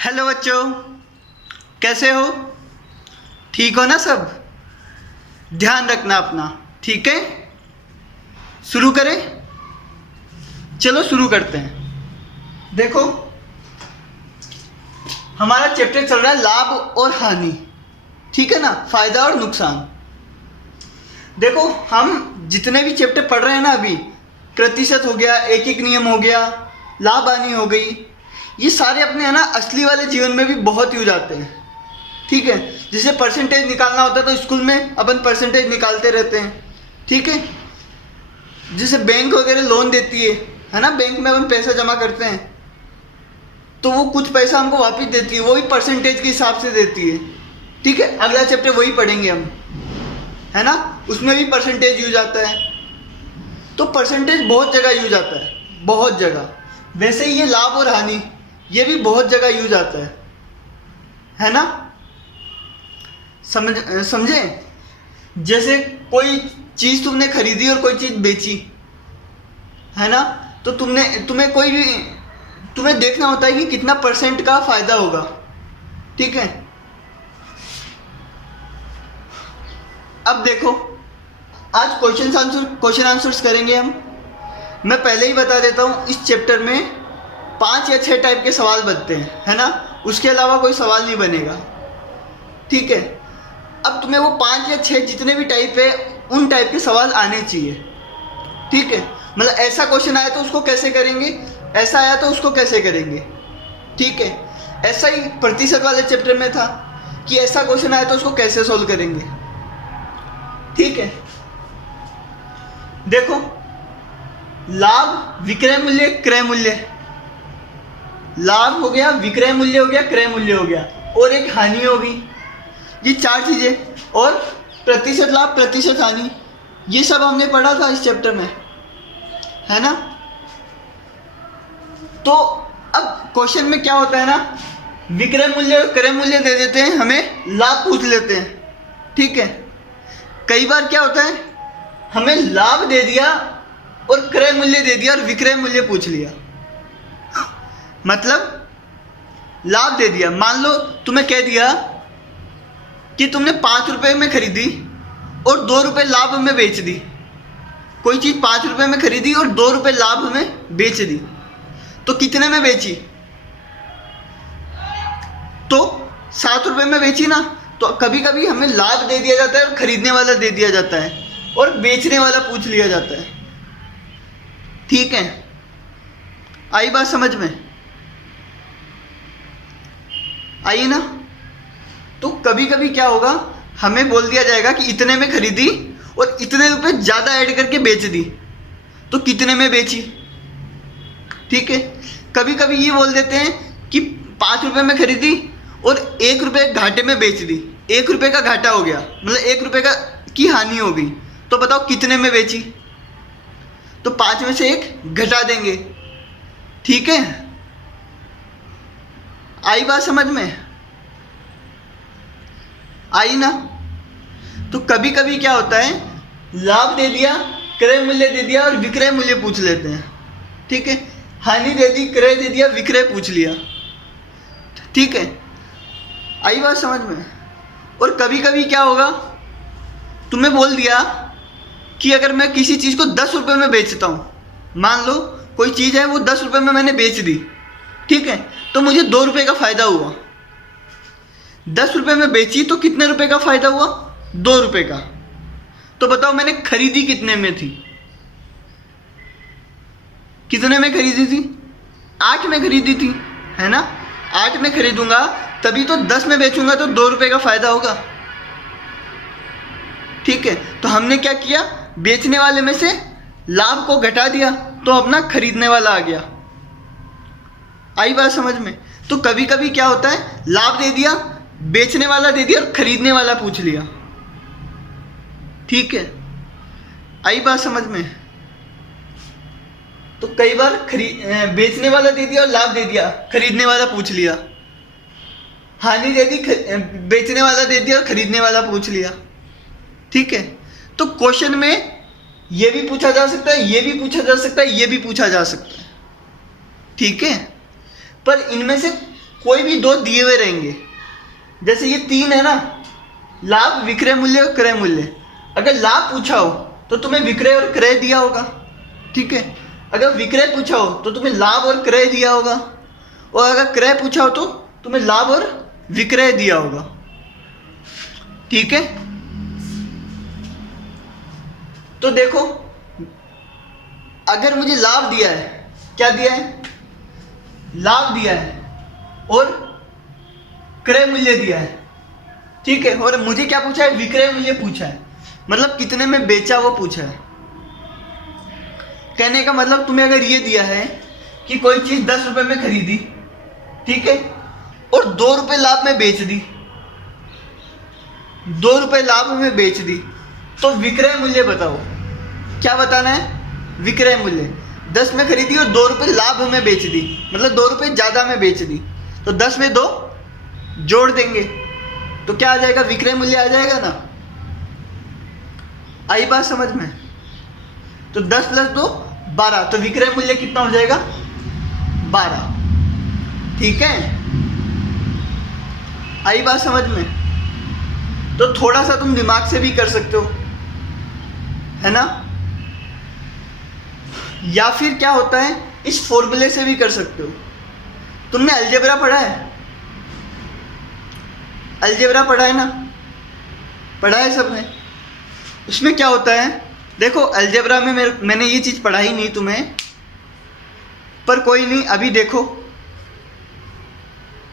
Hello बच्चों, कैसे हो? ठीक हो ना सब? ध्यान रखना अपना, ठीक है? शुरू करें? चलो शुरू करते हैं। देखो, हमारा चैप्टर चल रहा है लाभ और हानि, ठीक है ना? फायदा और नुकसान। देखो, हम जितने भी चैप्टर पढ़ रहे हैं ना अभी, प्रतिशत हो गया, एक एक नियम हो गया, लाभ हानि हो गई, ये सारे अपने है ना असली वाले जीवन में भी बहुत यूज आते हैं, ठीक है? जैसे परसेंटेज निकालना होता है तो स्कूल में अपन परसेंटेज निकालते रहते हैं, ठीक है? जैसे बैंक वगैरह लोन देती है ना, बैंक में अपन पैसा जमा करते हैं तो वो कुछ पैसा हमको वापस देती है, वो भी परसेंटेज के हिसाब से देती है, ठीक है? अगला चैप्टर वही पढ़ेंगे हम, है ना? उसमें भी परसेंटेज यूज आता है। तो परसेंटेज बहुत जगह यूज आता है, बहुत जगह। वैसे ही ये लाभ और हानि, ये भी बहुत जगह यूज आता है ना? समझे? जैसे कोई चीज़ तुमने खरीदी और कोई चीज़ बेची, है ना? तो तुम्हें देखना होता है कि कितना परसेंट का फायदा होगा, ठीक है? अब देखो, आज क्वेश्चन आंसर्स करेंगे हम। मैं पहले ही बता देता हूँ, इस चैप्टर में 5 या 6 टाइप के सवाल बनते हैं, है ना? उसके अलावा कोई सवाल नहीं बनेगा, ठीक है? अब तुम्हें वो 5 या 6 जितने भी टाइप है, उन टाइप के सवाल आने चाहिए, ठीक है? मतलब ऐसा क्वेश्चन आया तो उसको कैसे करेंगे, ऐसा आया तो उसको कैसे करेंगे, ठीक है? ऐसा ही प्रतिशत वाले चैप्टर में था कि ऐसा क्वेश्चन आया तो उसको कैसे सोल्व करेंगे, ठीक है? देखो, लाभ, विक्रय मूल्य, क्रय मूल्य। लाभ हो गया, विक्रय मूल्य हो गया, क्रय मूल्य हो गया, और एक हानि होगी। ये 4 चीजें, और प्रतिशत लाभ, प्रतिशत हानि, ये सब हमने पढ़ा था इस चैप्टर में, है ना? तो अब क्वेश्चन में क्या होता है ना, विक्रय मूल्य और क्रय मूल्य दे देते हैं, हमें लाभ पूछ लेते हैं, ठीक है? कई बार क्या होता है, हमें लाभ दे दिया और क्रय मूल्य दे दिया और विक्रय मूल्य पूछ लिया। मतलब लाभ दे दिया, मान लो तुम्हें कह दिया कि तुमने 5 रुपए में खरीदी और 2 रुपए लाभ में बेच दी। कोई चीज़ 5 रुपए में खरीदी और 2 रुपए लाभ में बेच दी, तो कितने में बेची? तो 7 रुपए में बेची ना। तो कभी कभी हमें लाभ दे दिया जाता है और खरीदने वाला दे दिया जाता है और बेचने वाला पूछ लिया जाता है, ठीक है? आई बात समझ में? आई ना? तो कभी कभी क्या होगा, हमें बोल दिया जाएगा कि इतने में खरीदी और इतने रुपए ज़्यादा ऐड करके बेच दी, तो कितने में बेची, ठीक है? कभी कभी ये बोल देते हैं कि 5 रुपए में खरीदी और 1 रुपए घाटे में बेच दी, 1 रुपए का घाटा हो गया, मतलब 1 रुपए की हानि हो गई, तो बताओ कितने में बेची? तो 5 में से 1 घटा देंगे, ठीक है? आई बात समझ में? आई ना? तो कभी कभी क्या होता है, लाभ दे दिया, क्रय मूल्य दे दिया और विक्रय मूल्य पूछ लेते हैं, ठीक है? हानि दे दी, क्रय दे दिया, विक्रय पूछ लिया, ठीक है? आई बात समझ में? और कभी कभी क्या होगा, तुम्हें बोल दिया कि अगर मैं किसी चीज़ को 10 रुपये में बेचता हूँ, मान लो कोई चीज़ है वो 10 रुपये में मैंने बेच दी, ठीक है? तो मुझे 2 रुपये का फ़ायदा हुआ। 10 रुपये में बेची तो कितने रुपए का फ़ायदा हुआ? 2 रुपये का। तो बताओ मैंने खरीदी कितने में थी? कितने में खरीदी थी? 8 में खरीदी थी, है ना? 8 में खरीदूंगा तभी तो 10 में बेचूंगा, तो 2 रुपये का फ़ायदा होगा, ठीक है? तो हमने क्या किया, बेचने वाले में से लाभ को घटा दिया तो अपना खरीदने वाला आ गया। आई बात समझ में? तो कभी कभी क्या होता है, लाभ दे दिया, बेचने वाला दे दिया और खरीदने वाला पूछ लिया, ठीक है? आई बात समझ में? तो कई बार बेचने वाला दे दिया और लाभ दे दिया, खरीदने वाला पूछ लिया। हानि दे दी, बेचने वाला दे दिया और खरीदने वाला पूछ लिया, ठीक है? तो क्वेश्चन में ये भी पूछा जा सकता है, ये भी पूछा जा सकता है, ये भी पूछा जा सकता है, ठीक है? पर इनमें से कोई भी दो दिए हुए रहेंगे, जैसे ये 3 है ना, लाभ, विक्रय मूल्य और क्रय मूल्य। अगर लाभ पूछा हो तो तुम्हें विक्रय और क्रय दिया होगा, ठीक है। अगर विक्रय पूछा हो तो तुम्हें लाभ और क्रय दिया होगा, और अगर क्रय पूछा हो तो तुम्हें लाभ और विक्रय दिया होगा, ठीक है। तो देखो, अगर मुझे लाभ दिया है, क्या दिया है, लाभ दिया है और क्रय मूल्य दिया है, ठीक है, और मुझे क्या पूछा है, विक्रय मूल्य पूछा है, मतलब कितने में बेचा वो पूछा है। कहने का मतलब तुम्हें अगर ये दिया है कि कोई चीज 10 रुपए में खरीदी, ठीक है, और 2 रुपए लाभ में बेच दी, 2 रुपए लाभ में बेच दी, तो विक्रय मूल्य बताओ। क्या बताना है, विक्रय मूल्य। 10 में खरीदी और 2 रुपए लाभ में बेच दी, मतलब 2 रुपए ज्यादा में बेच दी, तो 10 में 2 जोड़ देंगे तो क्या आ जाएगा, विक्रय मूल्य आ जाएगा ना। आई बात समझ में। तो 10 + 2 12, तो विक्रय मूल्य कितना हो जाएगा, 12, ठीक है। आई बात समझ में। तो थोड़ा सा तुम दिमाग से भी कर सकते हो, है ना, या फिर क्या होता है, इस फॉर्मूले से भी कर सकते हो। तुमने अलजेब्रा पढ़ा है, अलजेब्रा पढ़ा है ना, पढ़ा है सबने। उसमें क्या होता है, देखो अलजेब्रा में मैंने ये चीज़ पढ़ाई नहीं तुम्हें, पर कोई नहीं, अभी देखो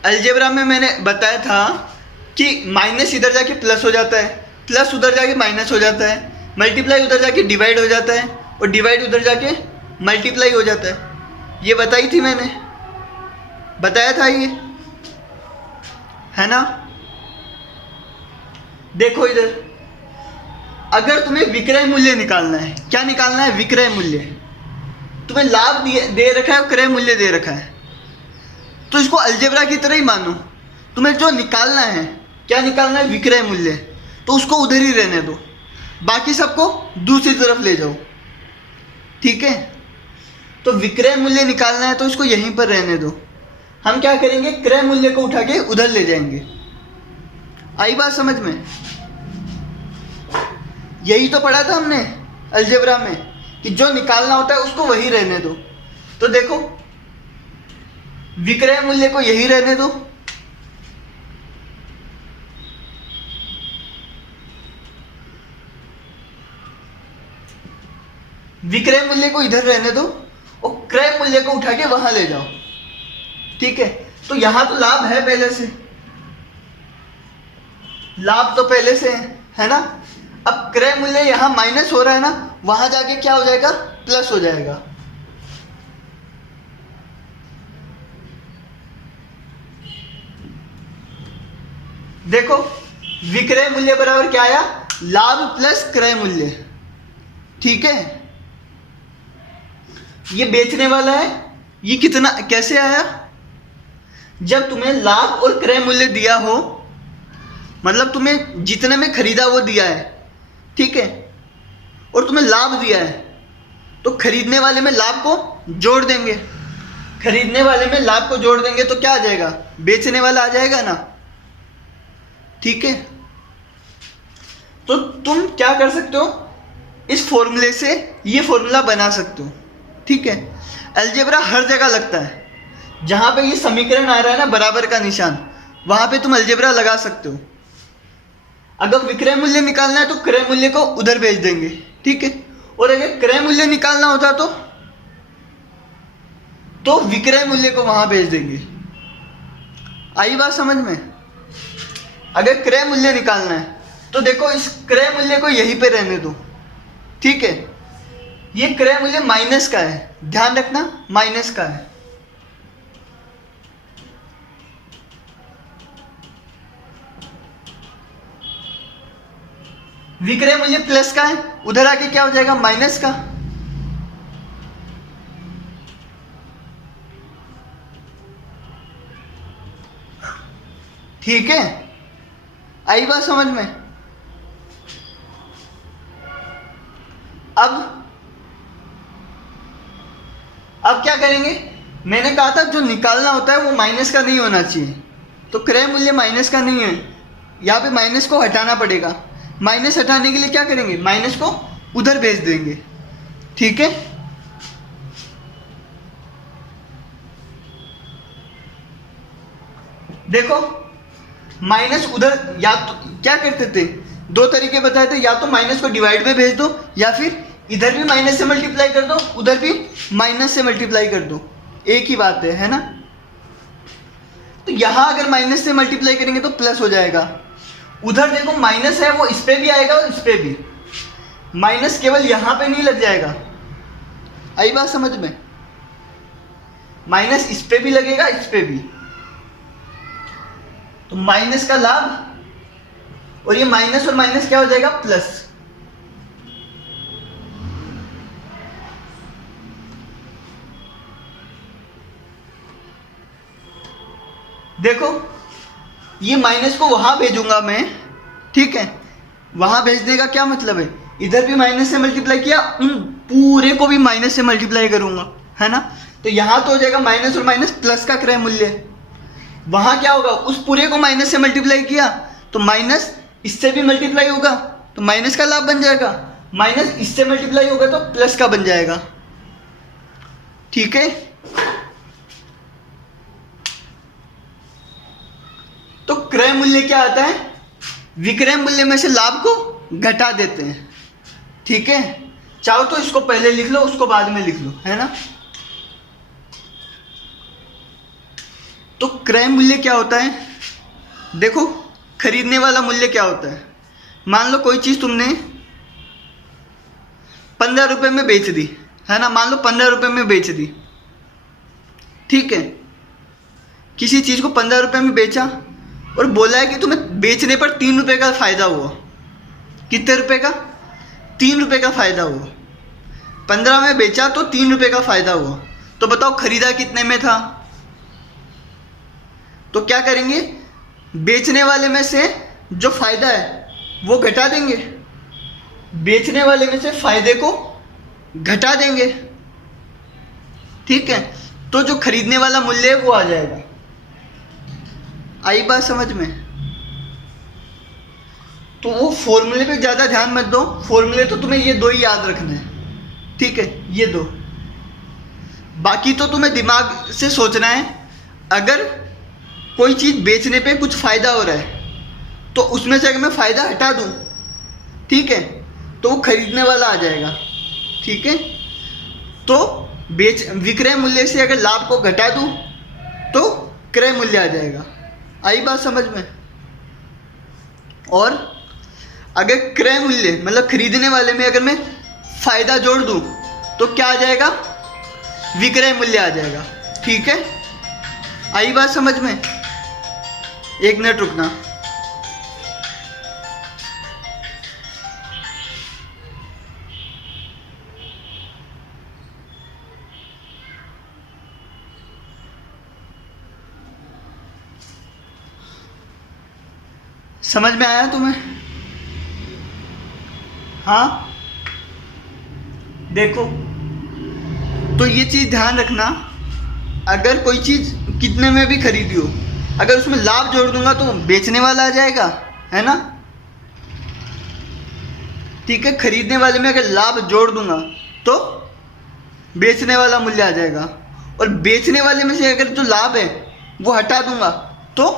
अलजेब्रा में मैंने बताया था कि माइनस इधर जाके प्लस हो जाता है, प्लस उधर जाके माइनस हो जाता है, मल्टीप्लाई उधर जाके डिवाइड हो जाता है, और डिवाइड उधर जाके मल्टीप्लाई हो जाता है। ये बताई थी मैंने, बताया था ये, है ना। देखो इधर, अगर तुम्हें विक्रय मूल्य निकालना है, क्या निकालना है, विक्रय मूल्य। तुम्हें लाभ दे रखा है और क्रय मूल्य दे रखा है, तो इसको अलजेब्रा की तरह ही मानो। तुम्हें जो निकालना है, क्या निकालना है, विक्रय मूल्य, तो उसको उधर ही रहने दो, बाकी सबको दूसरी तरफ ले जाओ, ठीक है। तो विक्रय मूल्य निकालना है तो इसको यहीं पर रहने दो। हम क्या करेंगे, क्रय मूल्य को उठा के उधर ले जाएंगे। आई बात समझ में। यही तो पढ़ा था हमने अलजेब्रा में कि जो निकालना होता है उसको वही रहने दो। तो देखो, विक्रय मूल्य को यही रहने दो, विक्रय मूल्य को इधर रहने दो और क्रय मूल्य को उठा के वहां ले जाओ, ठीक है। तो यहां तो लाभ है पहले से, लाभ तो पहले से है ना। अब क्रय मूल्य यहां माइनस हो रहा है ना, वहां जाके क्या हो जाएगा, प्लस हो जाएगा। देखो, विक्रय मूल्य बराबर क्या आया, लाभ प्लस क्रय मूल्य, ठीक है। ये बेचने वाला है, ये कितना कैसे आया, जब तुम्हें लाभ और क्रय मूल्य दिया हो, मतलब तुम्हें जितने में खरीदा वो दिया है, ठीक है, और तुम्हें लाभ दिया है, तो खरीदने वाले में लाभ को जोड़ देंगे, खरीदने वाले में लाभ को जोड़ देंगे तो क्या आ जाएगा, बेचने वाला आ जाएगा ना, ठीक है। तो तुम क्या कर सकते हो, इस फॉर्मूले से ये फॉर्मूला बना सकते हो, ठीक है। अलजेब्रा हर जगह लगता है, जहां पे ये समीकरण आ रहा है ना बराबर का निशान, वहां पे तुम अलजेब्रा लगा सकते हो। अगर विक्रय मूल्य निकालना है तो क्रय मूल्य को उधर भेज देंगे, ठीक है, और अगर क्रय मूल्य निकालना होता तो विक्रय मूल्य को वहां भेज देंगे। आई बात समझ में। अगर क्रय मूल्य निकालना है तो देखो, इस क्रय मूल्य को यहीं पे रहने दो, ठीक है। ये क्रय मूल्य माइनस का है, ध्यान रखना, माइनस का है। विक्रय मूल्य प्लस का है, उधर आके क्या हो जाएगा, माइनस का। ठीक है, आई बात समझ में। अब क्या करेंगे, मैंने कहा था जो निकालना होता है वो माइनस का नहीं होना चाहिए, तो क्रय मूल्य माइनस का नहीं है, यहाँ पे माइनस को हटाना पड़ेगा। माइनस हटाने के लिए क्या करेंगे, माइनस को उधर भेज देंगे। ठीक है, देखो माइनस उधर, या तो क्या करते थे, दो तरीके बताए थे, या तो माइनस को डिवाइड में भेज दो, या फिर इधर भी माइनस से मल्टीप्लाई कर दो, उधर भी माइनस से मल्टीप्लाई कर दो, एक ही बात है ना। तो यहां अगर माइनस से मल्टीप्लाई करेंगे तो प्लस हो जाएगा। उधर देखो माइनस है वो इस पे भी आएगा और इस पे भी, माइनस केवल यहां पे नहीं लग जाएगा। आई बात समझ में, माइनस इस पे भी लगेगा इस पे भी, तो माइनस का लाभ, और ये माइनस और माइनस क्या हो जाएगा, प्लस। देखो ये माइनस को वहां भेजूंगा मैं, ठीक है, वहां भेजने का क्या मतलब है, इधर भी माइनस से मल्टीप्लाई किया, उन पूरे को भी माइनस से मल्टीप्लाई करूंगा, है ना। तो यहां तो हो जाएगा माइनस और माइनस प्लस का क्रय मूल्य। वहां क्या होगा, उस पूरे को माइनस से मल्टीप्लाई किया तो माइनस इससे भी मल्टीप्लाई होगा तो माइनस का लाभ बन जाएगा, माइनस इससे मल्टीप्लाई होगा तो प्लस का बन जाएगा। ठीक है, तो क्रय मूल्य क्या आता है, विक्रय मूल्य में से लाभ को घटा देते हैं। ठीक है, चाहो तो इसको पहले लिख लो, उसको बाद में लिख लो, है ना। तो क्रय मूल्य क्या होता है, देखो खरीदने वाला मूल्य क्या होता है। मान लो कोई चीज तुमने 15 रुपए में बेच दी, है ना, मान लो 15 रुपए में बेच दी। ठीक है, किसी चीज को 15 रुपए में बेचा और बोला है कि तुम्हें बेचने पर 3 रुपए का फायदा हुआ। कितने रुपए का, 3 रुपए का फायदा हुआ। 15 में बेचा तो 3 रुपए का फायदा हुआ, तो बताओ खरीदा कितने में था। तो क्या करेंगे, बेचने वाले में से जो फायदा है वो घटा देंगे, बेचने वाले में से फायदे को घटा देंगे। ठीक है, तो जो खरीदने वाला मूल्य है वो आ जाएगा। आई बात समझ में। तो वो फॉर्मूले पे ज़्यादा ध्यान मत दो, फॉर्मूले तो तुम्हें ये दो ही याद रखने हैं। ठीक है, ये दो, बाकी तो तुम्हें दिमाग से सोचना है। अगर कोई चीज़ बेचने पे कुछ फ़ायदा हो रहा है तो उसमें से अगर मैं फ़ायदा हटा दूँ, ठीक है, तो वो खरीदने वाला आ जाएगा। ठीक है, तो विक्रय मूल्य से अगर लाभ को घटा दूँ तो क्रय मूल्य आ जाएगा। आई बात समझ में। और अगर क्रय मूल्य मतलब खरीदने वाले में अगर मैं फायदा जोड़ दूं तो क्या आ जाएगा, विक्रय मूल्य आ जाएगा। ठीक है, आई बात समझ में। एक मिनट रुकना। समझ में आया तुम्हें? हाँ, देखो तो ये चीज़ ध्यान रखना, अगर कोई चीज़ कितने में भी खरीदी हो, अगर उसमें लाभ जोड़ दूंगा तो बेचने वाला आ जाएगा, है ना। ठीक है, खरीदने वाले में अगर लाभ जोड़ दूंगा तो बेचने वाला मूल्य आ जाएगा, और बेचने वाले में से अगर जो लाभ है वो हटा दूंगा तो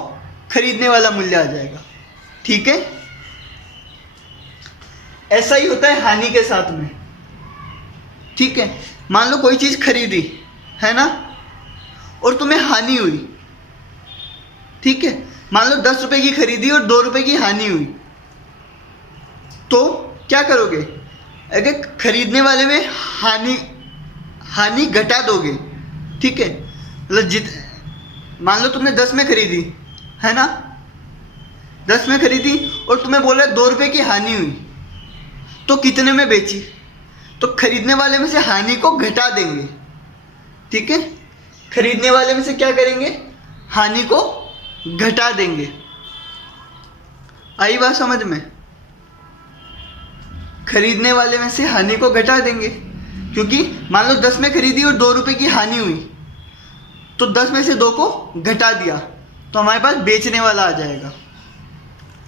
खरीदने वाला मूल्य आ जाएगा। ठीक है, ऐसा ही होता है हानि के साथ में। ठीक है, मान लो कोई चीज़ खरीदी, है ना, और तुम्हें हानि हुई। ठीक है, मान लो 10 रुपए की खरीदी और 2 रुपए की हानि हुई, तो क्या करोगे, अगर खरीदने वाले में हानि घटा दोगे। ठीक है, मतलब मान लो तुमने 10 में खरीदी, है ना, 10 में खरीदी और तुम्हें बोला 2 रुपए की हानि हुई, तो कितने में बेची, तो खरीदने वाले में से हानि को घटा देंगे। ठीक है, खरीदने वाले में से क्या करेंगे, हानि को घटा देंगे। आई बात समझ में। खरीदने वाले में से हानि को घटा देंगे, क्योंकि मान लो 10 में खरीदी और 2 रुपए की हानि हुई, तो 10 में से 2 को घटा दिया तो हमारे पास बेचने वाला आ जाएगा।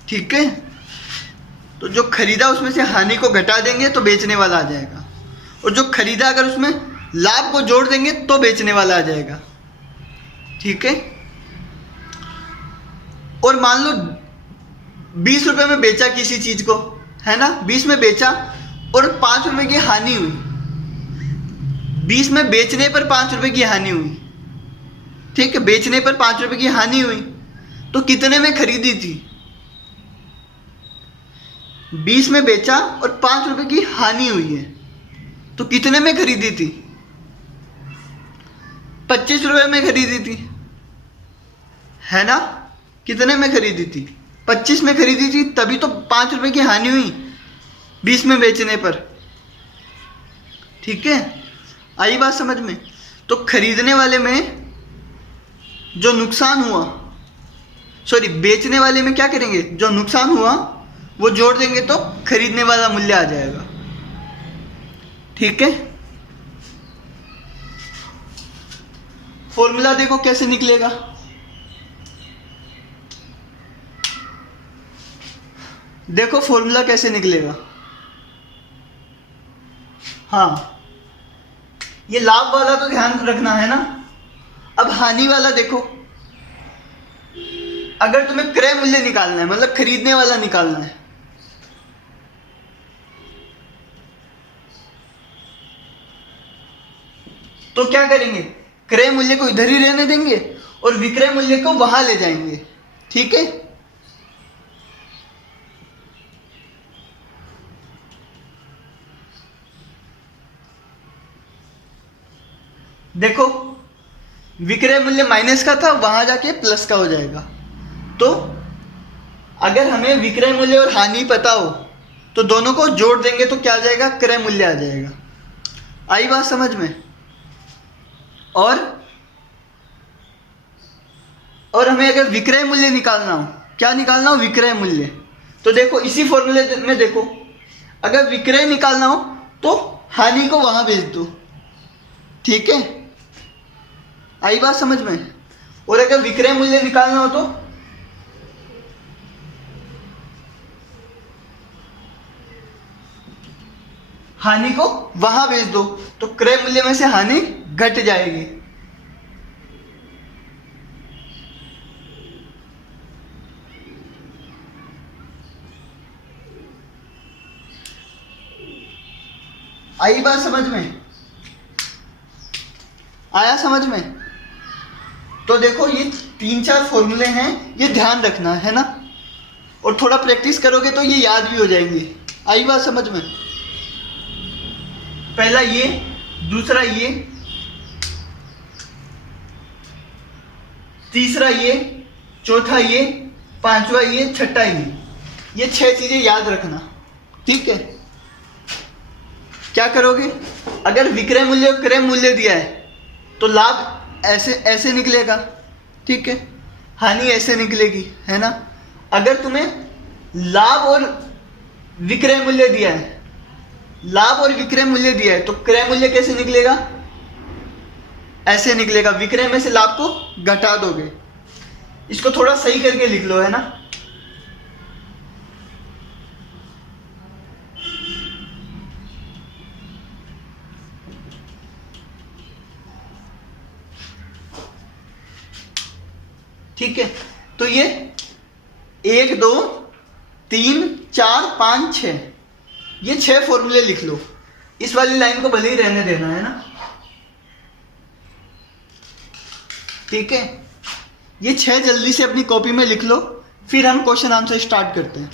ठीक है, तो जो खरीदा उसमें से हानि को घटा देंगे तो बेचने वाला आ जाएगा, और जो खरीदा अगर उसमें लाभ को जोड़ देंगे तो बेचने वाला आ जाएगा। ठीक है, और मान लो 20 रुपए में बेचा किसी चीज को, है ना, 20 में बेचा और 5 रुपए की हानि हुई। 20 में बेचने पर 5 रुपए की हानि हुई। ठीक है, बेचने पर 5 रुपए की हानि हुई तो कितने में खरीदी थी? 20 में बेचा और 5 रुपए की हानि हुई है तो कितने में खरीदी थी? 25 रुपए में खरीदी थी, है ना। कितने में खरीदी थी? 25 में खरीदी थी, तभी तो 5 रुपए की हानि हुई 20 में बेचने पर। ठीक है, आई बात समझ में। तो खरीदने वाले में जो नुकसान हुआ, सॉरी बेचने वाले में क्या करेंगे, जो नुकसान हुआ वो जोड़ देंगे तो खरीदने वाला मूल्य आ जाएगा। ठीक है, फॉर्मूला देखो कैसे निकलेगा। देखो फॉर्मूला कैसे निकलेगा। हाँ, ये लाभ वाला तो ध्यान रखना है ना। अब हानि वाला देखो, अगर तुम्हें क्रय मूल्य निकालना है, मतलब खरीदने वाला निकालना है, तो क्या करेंगे, क्रय मूल्य को इधर ही रहने देंगे और विक्रय मूल्य को वहां ले जाएंगे। ठीक है, देखो विक्रय मूल्य माइनस का था, वहां जाके प्लस का हो जाएगा। तो अगर हमें विक्रय मूल्य और हानि पता हो तो दोनों को जोड़ देंगे तो क्या आ जाएगा, क्रय मूल्य आ जाएगा। आई बात समझ में। और हमें अगर विक्रय मूल्य निकालना हो, क्या निकालना हो, विक्रय मूल्य, तो देखो इसी फॉर्मूले में देखो, अगर विक्रय निकालना हो तो हानि को वहां भेज दो। ठीक है, आई बात समझ में। और अगर विक्रय मूल्य निकालना हो तो हानि को वहां भेज दो तो क्रय मूल्य में से हानि घट जाएगी। आई बात समझ में, आया समझ में। तो देखो ये 3-4 फॉर्मूले हैं, ये ध्यान रखना है ना, और थोड़ा प्रैक्टिस करोगे तो ये याद भी हो जाएंगे। आई बात समझ में। पहला ये, दूसरा ये, तीसरा ये, चौथा ये, पांचवा ये, छठा ये 6 चीजें याद रखना। ठीक है, क्या करोगे, अगर विक्रय मूल्य और क्रय मूल्य दिया है तो लाभ ऐसे ऐसे निकलेगा। ठीक है, हानि ऐसे निकलेगी, है ना। अगर तुम्हें लाभ और विक्रय मूल्य दिया है, लाभ और विक्रय मूल्य दिया है तो क्रय मूल्य कैसे निकलेगा, ऐसे निकलेगा। विक्रय में से लाभ को घटा दोगे। इसको थोड़ा सही करके लिख लो, है ना। ठीक है, तो ये 1 2 3 4 5 6, ये 6 फॉर्मूले लिख लो। इस वाली लाइन को भले ही रहने देना, है ना। ठीक है, ये 6 जल्दी से अपनी कॉपी में लिख लो, फिर हम क्वेश्चन आंसर स्टार्ट करते हैं।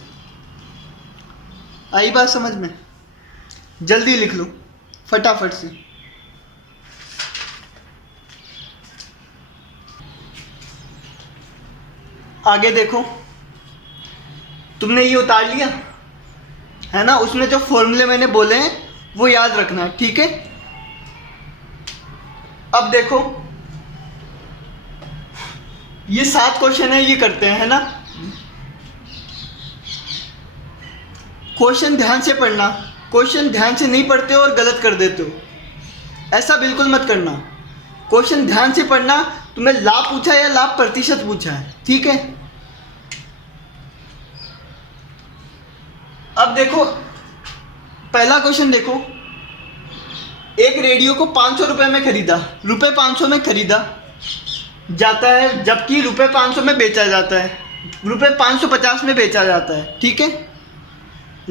आई बात समझ में, जल्दी लिख लो फटाफट से। आगे देखो, तुमने ये उतार लिया, है ना। उसमें जो फॉर्मूले मैंने बोले हैं वो याद रखना है। ठीक है, अब देखो ये 7 क्वेश्चन है, ये करते हैं, है ना। क्वेश्चन ध्यान से पढ़ना, क्वेश्चन ध्यान से नहीं पढ़ते हो और गलत कर देते हो, ऐसा बिल्कुल मत करना। क्वेश्चन ध्यान से पढ़ना तुम्हें लाभ पूछा है या लाभ प्रतिशत पूछा है, ठीक है। अब देखो पहला क्वेश्चन देखो, एक रेडियो को 500 रुपए में खरीदा, रुपए 500 में खरीदा जाता है, जबकि रुपए 500 में बेचा जाता है, रुपए 550 में बेचा जाता है, ठीक है।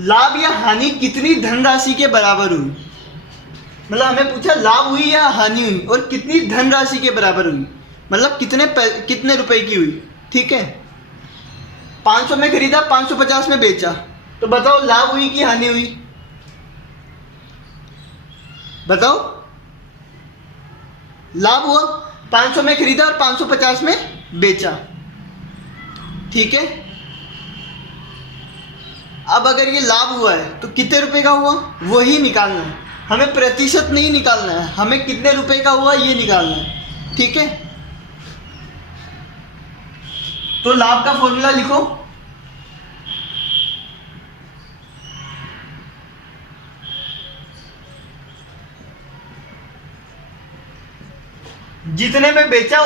लाभ या हानि कितनी धनराशि के बराबर हुई, मतलब हमें पूछा लाभ हुई या हानि हुई और कितनी धनराशि के बराबर हुई, मतलब कितने रुपए की हुई, ठीक है। 500 में खरीदा, 550 में बेचा, तो बताओ लाभ हुई कि हानि हुई, बताओ। लाभ हुआ, 500 में खरीदा और 550 में बेचा, ठीक है। अब अगर ये लाभ हुआ है तो कितने रुपए का हुआ वही निकालना है, हमें प्रतिशत नहीं निकालना है, हमें कितने रुपए का हुआ ये निकालना है, ठीक है। तो लाभ का फॉर्मूला लिखो, जितने में बेचा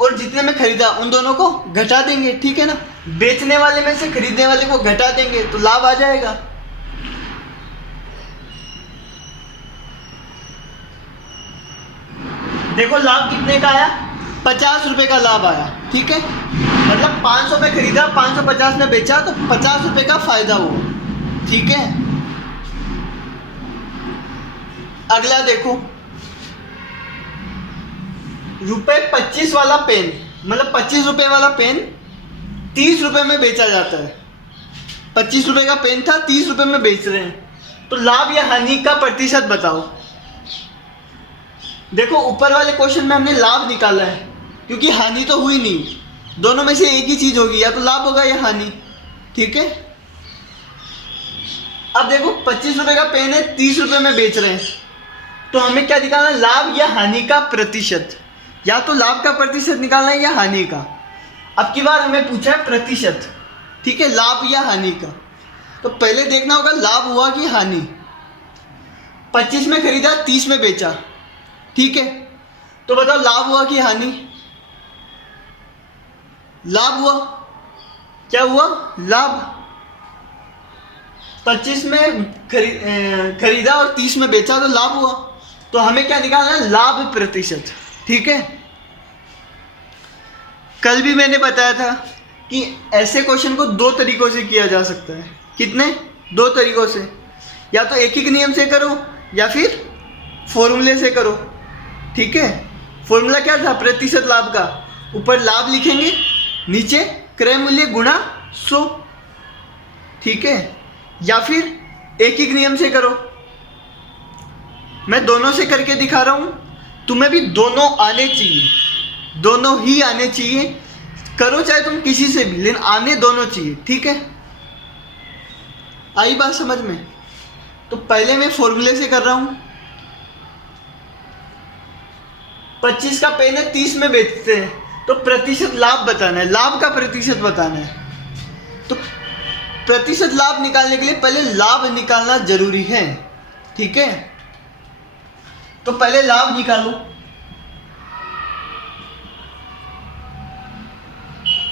और जितने में खरीदा उन दोनों को घटा देंगे, ठीक है ना। बेचने वाले में से खरीदने वाले को घटा देंगे तो लाभ आ जाएगा। देखो लाभ कितने का आया, 50 रुपए का लाभ आया, ठीक है। मतलब 500 में खरीदा, 550 में बेचा, तो 50 रुपए का फायदा हुआ, ठीक है। अगला देखो, रुपए 25 वाला पेन, मतलब 25 रुपए वाला पेन 30 रुपए में बेचा जाता है। 25 रुपए का पेन था, 30 रुपए में बेच रहे हैं, तो लाभ या हानि का प्रतिशत बताओ। देखो ऊपर वाले क्वेश्चन में हमने लाभ निकाला है, क्योंकि हानि तो हुई नहीं, दोनों में से एक ही चीज होगी, या तो लाभ होगा या हानि, ठीक है। अब देखो 25 रुपए का पेन है, 30 रुपए में बेच रहे हैं, तो हमें क्या निकालना है, लाभ या हानि का प्रतिशत। या तो लाभ का प्रतिशत निकालना है या हानि का। अब की बार हमें पूछा है प्रतिशत, ठीक है, लाभ या हानि का। तो पहले देखना होगा लाभ हुआ कि हानि। 25 में खरीदा, 30 में बेचा, ठीक है। तो बताओ लाभ हुआ कि हानि। लाभ हुआ, क्या हुआ, लाभ। 25 में खरीदा और 30 में बेचा तो लाभ हुआ। तो हमें क्या निकालना है, लाभ प्रतिशत, ठीक है। कल भी मैंने बताया था कि ऐसे क्वेश्चन को दो तरीकों से किया जा सकता है। कितने, दो तरीकों से, या तो एक नियम से करो या फिर फॉर्मूले से करो, ठीक है। फॉर्मूला क्या था, प्रतिशत लाभ का, ऊपर लाभ लिखेंगे, नीचे क्रय मूल्य गुणा 100, ठीक है। या फिर एक नियम से करो, मैं दोनों से करके दिखा रहा हूं, तुम्हें भी दोनों आने चाहिए, दोनों ही आने चाहिए। करो चाहे तुम किसी से भी, लेकिन आने दोनों चाहिए, ठीक है। आई बात समझ में। तो पहले मैं फॉर्मूले से कर रहा हूं। 25 का पेन है, 30 में बेचते हैं, तो प्रतिशत लाभ बताना है, लाभ का प्रतिशत बताना है। तो प्रतिशत लाभ निकालने के लिए पहले लाभ निकालना जरूरी है, ठीक है। तो पहले लाभ निकालो।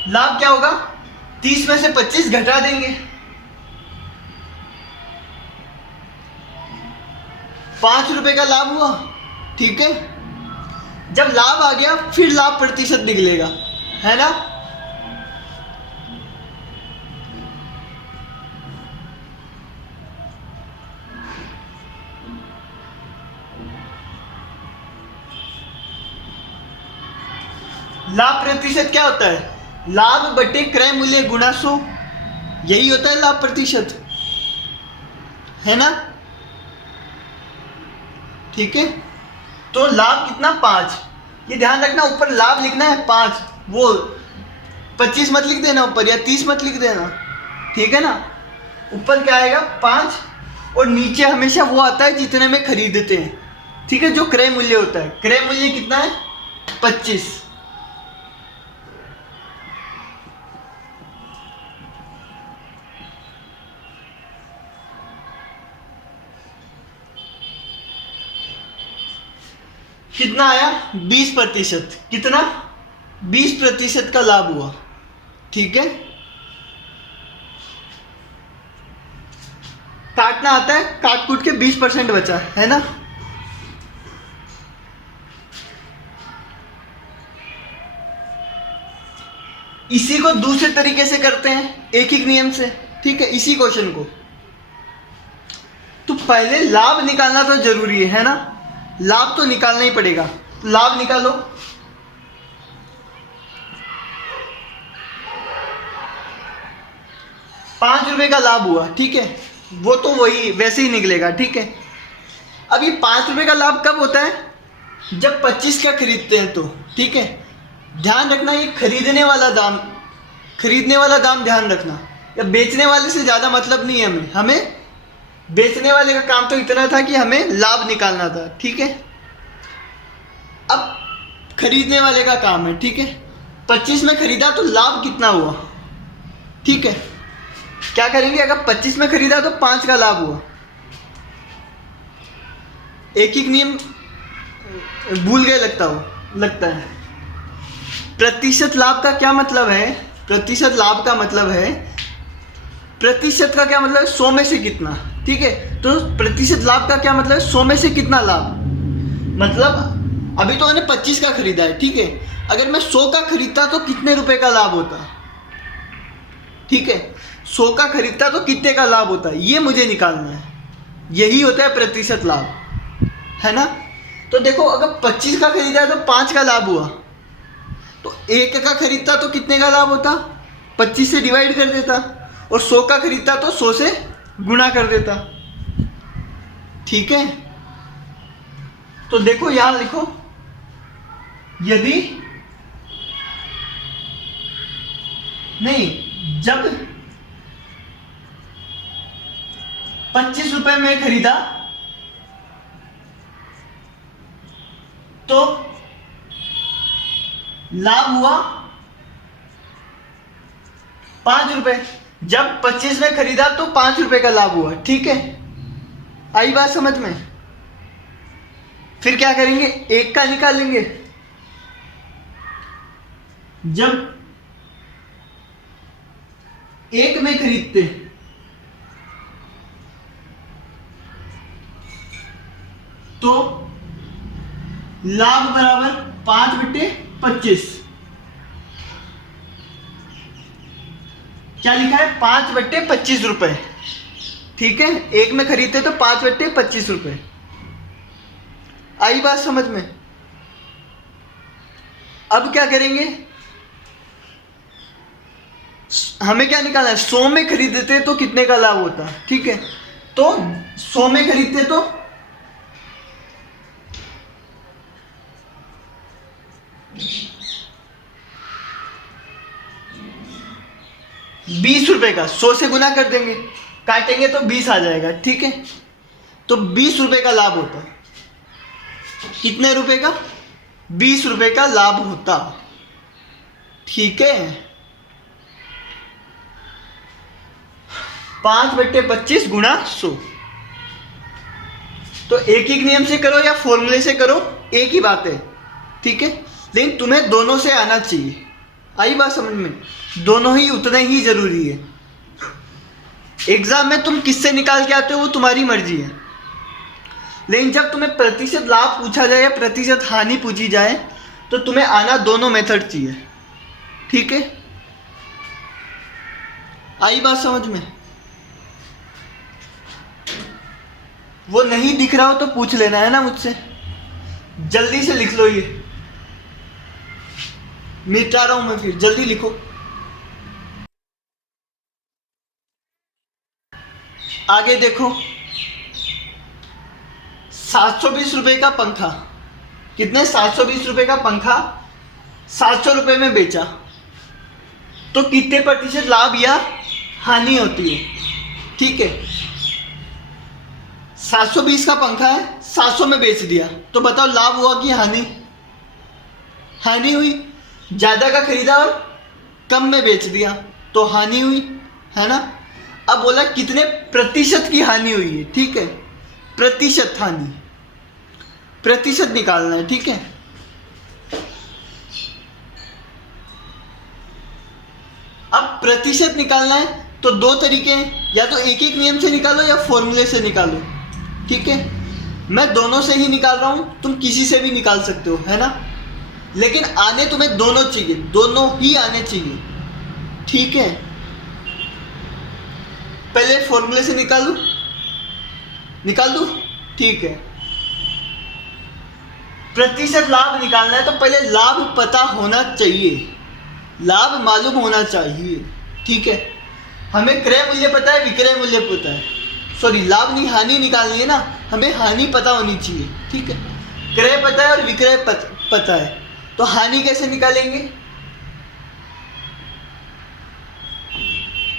लाभ क्या होगा, 30 में से 25 घटा देंगे, 5 रुपए का लाभ हुआ, ठीक है। जब लाभ आ गया फिर लाभ प्रतिशत निकलेगा, है ना। लाभ प्रतिशत क्या होता है, लाभ बटे क्रय मूल्य गुणा 100, यही होता है लाभ प्रतिशत, है ना, ठीक है। तो लाभ कितना, 5, ये ध्यान रखना, ऊपर लाभ लिखना है 5, वो 25 मत लिख देना ऊपर, या 30 मत लिख देना, ठीक है ना। ऊपर क्या आएगा, 5, और नीचे हमेशा वो आता है जितने में खरीदते हैं, ठीक है, जो क्रय मूल्य होता है। क्रय मूल्य कितना है, 25। कितना आया, 20%। कितना, 20% का लाभ हुआ, ठीक है। काटना आता है, काट कूट के 20% बचा है ना। इसी को दूसरे तरीके से करते हैं, एक ही नियम से, ठीक है। इसी क्वेश्चन को तो पहले लाभ निकालना तो जरूरी है ना, लाभ तो निकालना ही पड़ेगा। लाभ निकालो। ₹5 का लाभ हुआ, ठीक है, वो तो वही वैसे ही निकलेगा, ठीक है। अब ये ₹5 का लाभ कब होता है? जब 25 का खरीदते हैं तो, ठीक है। ध्यान रखना ये खरीदने वाला दाम ध्यान रखना, या बेचने वाले से ज़्यादा मतलब नहीं है हमें बेचने वाले का काम तो इतना था कि हमें लाभ निकालना था, ठीक है। अब खरीदने वाले का काम है, ठीक है। 25 में खरीदा तो लाभ कितना हुआ, ठीक है। क्या करेंगे, अगर 25 में खरीदा तो 5 का लाभ हुआ। एक ही नियम भूल गए लगता है। प्रतिशत लाभ का क्या मतलब है? प्रतिशत लाभ का मतलब है, प्रतिशत का क्या मतलब है? 100 में से कितना, ठीक है। तो प्रतिशत लाभ का क्या मतलब है? 100 में से कितना लाभ, मतलब अभी तो मैंने 25 का खरीदा है, ठीक है। अगर मैं 100 का खरीदता तो कितने रुपए का लाभ होता, ठीक है। 100 का खरीदता तो कितने का लाभ होता, ये मुझे निकालना है। यही होता है प्रतिशत लाभ, है ना। तो देखो, अगर 25 का खरीदा है तो 5 का लाभ हुआ, तो 1 का खरीदता तो कितने का लाभ होता, 25 से डिवाइड कर देता, और 100 का खरीदता तो 100 से गुणा कर देता, ठीक है। तो देखो यहां लिखो, यदि नहीं, जब 25 रुपए में खरीदा तो लाभ हुआ 5 रुपए। जब 25 में खरीदा तो 5 रुपए का लाभ हुआ, ठीक है। आई बात समझ में? फिर क्या करेंगे, 1 का निकालेंगे। जब 1 में खरीदते तो लाभ बराबर 5/25। क्या लिखा है? 5/25 रुपए, ठीक है। 1 में खरीदते तो 5/25 रुपए। आई बात समझ में? अब क्या करेंगे, हमें क्या निकालना है? 100 में खरीदते तो कितने का लाभ होता, ठीक है। तो 100 में खरीदते तो 20 रुपए का 100 से गुना कर देंगे, काटेंगे तो 20 आ जाएगा, ठीक है। तो 20 रुपए का लाभ होता। कितने रुपए का? 20 रुपए का लाभ होता, ठीक है। 5/25 गुणा 100। तो एक ही नियम से करो या फॉर्मूले से करो, एक ही बात है, ठीक है। लेकिन तुम्हें दोनों से आना चाहिए। आई बात समझ में? दोनों ही उतने ही जरूरी है। एग्जाम में तुम किससे निकाल के आते हो वो तुम्हारी मर्जी है, लेकिन जब तुम्हें प्रतिशत लाभ पूछा जाए या प्रतिशत हानि पूछी जाए तो तुम्हें आना दोनों मेथड चाहिए, ठीक है। आई बात समझ में? वो नहीं दिख रहा हो तो पूछ लेना, है ना मुझसे। जल्दी से लिख लो, ये मिटा रहा हूं मैं, फिर जल्दी लिखो। आगे देखो, 720 रुपए का पंखा, कितने? 720 रुपए का पंखा 700 रुपए में बेचा तो कितने प्रतिशत लाभ या हानि होती है, ठीक है। 720 का पंखा है, 700 में बेच दिया, तो बताओ लाभ हुआ कि हानि? हानि हुई। ज्यादा का खरीदा और कम में बेच दिया तो हानि हुई, है ना। अब बोला कितने प्रतिशत की हानि हुई है, ठीक है। प्रतिशत हानि, प्रतिशत निकालना है, ठीक है। प्रतिशत निकालना है तो दो तरीके हैं, या तो एक एक नियम से निकालो या फॉर्मूले से निकालो, ठीक है। मैं दोनों से ही निकाल रहा हूँ, तुम किसी से भी निकाल सकते हो, है ना। लेकिन आने तुम्हें दोनों चाहिए, दोनों ही आने चाहिए, ठीक है। पहले फॉर्मूले से निकाल दूँ, ठीक है। प्रतिशत लाभ निकालना है तो पहले लाभ पता होना चाहिए, लाभ मालूम होना चाहिए, ठीक है। हमें क्रय मूल्य पता है, विक्रय मूल्य पता है, सॉरी लाभ नहीं हानि निकालनी है ना, हमें हानि पता होनी चाहिए, ठीक है। क्रय पता है और विक्रय पता है, तो हानि कैसे निकालेंगे?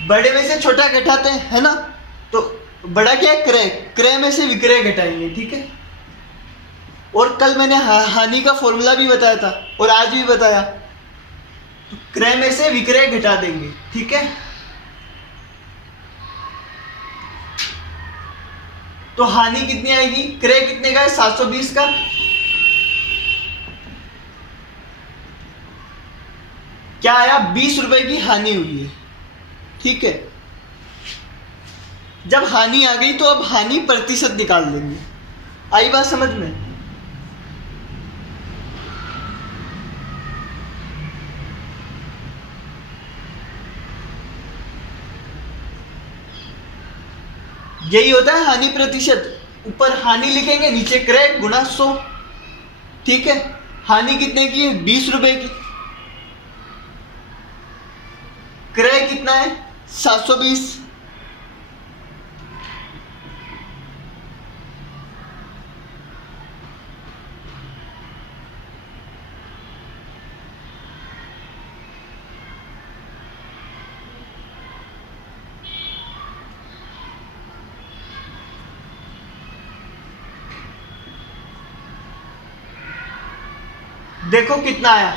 बड़े में से छोटा घटाते हैं, है ना। तो बड़ा क्या है? क्रय। क्रय में से विक्रय घटाएंगे, ठीक है। और कल मैंने हानि का फॉर्मूला भी बताया था और आज भी बताया, तो क्रय में से विक्रय घटा देंगे, ठीक है। तो हानि कितनी आएगी? क्रय कितने का है? 720 का। क्या आया? 20 रुपए की हानि हुई है, ठीक है। जब हानि आ गई तो अब हानि प्रतिशत निकाल लेंगे। आई बात समझ में? यही होता है हानि प्रतिशत। ऊपर हानि लिखेंगे, नीचे क्रय गुणा 100, ठीक है। हानि कितने की है? 20 रुपए की। क्रय कितना है? 720। देखो कितना आया,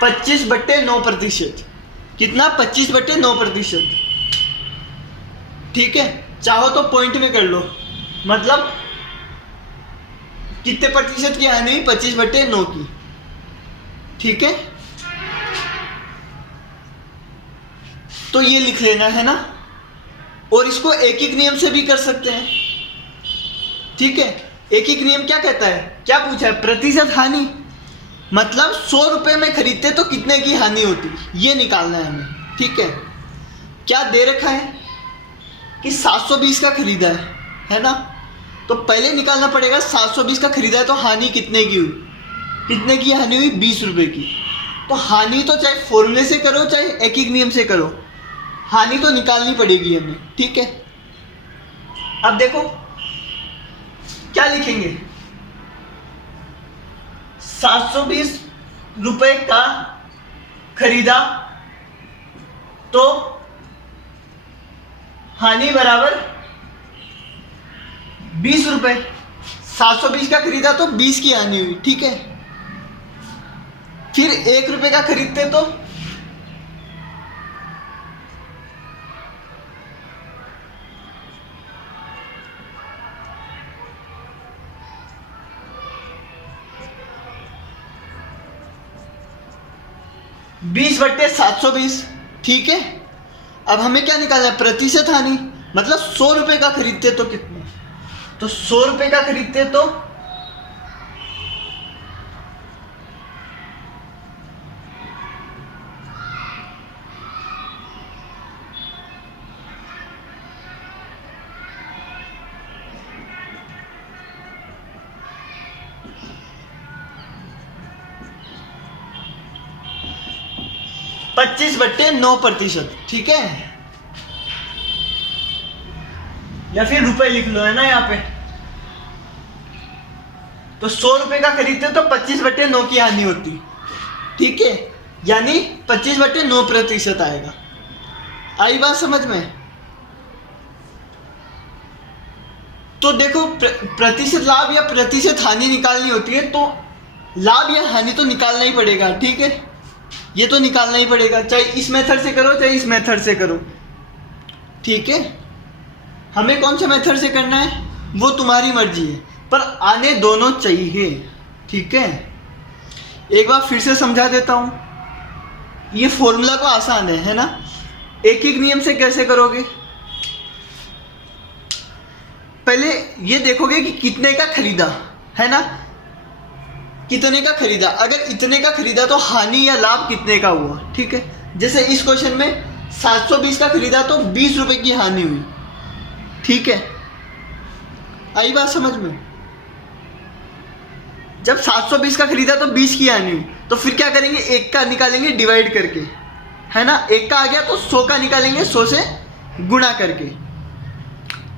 25/9%। कितना? 25/9%, ठीक है। चाहो तो पॉइंट में कर लो, मतलब कितने प्रतिशत की हानि हुई? 25/9 की, ठीक है। तो ये लिख लेना है ना। और इसको एक एक नियम से भी कर सकते हैं, ठीक है। एक एक नियम क्या कहता है? क्या पूछा है? प्रतिशत हानि, मतलब 100 रुपए में खरीदते तो कितने की हानि होती, ये निकालना है हमें, ठीक है। क्या दे रखा है कि 720 का खरीदा है ना। तो पहले निकालना पड़ेगा 720 का खरीदा है तो हानि कितने की हुई? कितने की हानि हुई? 20 रुपए की। तो हानि तो चाहे फॉर्मूले से करो चाहे एक एक नियम से करो, हानि तो निकालनी पड़ेगी हमें, ठीक है। अब देखो क्या लिखेंगे? 720 रुपए का खरीदा तो हानि बराबर 20 रुपए। 720 का खरीदा तो 20 की हानि हुई, ठीक है। फिर 1 रुपए का खरीदते तो बीस बट्टे 720, ठीक है। अब हमें क्या निकालना है? प्रतिशत हानि, मतलब 100 रुपए का खरीदते तो कितने? तो 100 रुपए का खरीदते तो पच्चीस बट्टे 9%, ठीक है। या फिर रुपए लिख लो, है ना यहाँ पे। तो 100 रुपए का खरीदते तो 25/9 की हानि होती, ठीक है। यानी 25/9% आएगा। आई बात समझ में? तो देखो प्रतिशत लाभ या प्रतिशत हानि निकालनी होती है तो लाभ या हानि तो निकालना ही पड़ेगा, ठीक है। ये तो निकालना ही पड़ेगा, चाहे इस मेथड से करो चाहे इस मेथड से करो, ठीक है। हमें कौन से मेथड से करना है वो तुम्हारी मर्जी है, पर आने दोनों चाहिए, ठीक है। एक बार फिर से समझा देता हूँ, ये फॉर्मूला तो आसान है ना। एक एक नियम से कैसे करोगे? पहले ये देखोगे कि कितने का खरीदा, है ना, कितने का खरीदा। अगर इतने का खरीदा तो हानि या लाभ कितने का हुआ, ठीक है। जैसे इस क्वेश्चन में 720 का खरीदा तो 20 रुपए की हानि हुई, ठीक है। आई बात समझ में? जब 720 का खरीदा तो 20 की हानि हुई, तो फिर क्या करेंगे, एक का निकालेंगे डिवाइड करके, है ना। एक का आ गया तो 100 का निकालेंगे 100 से गुणा करके,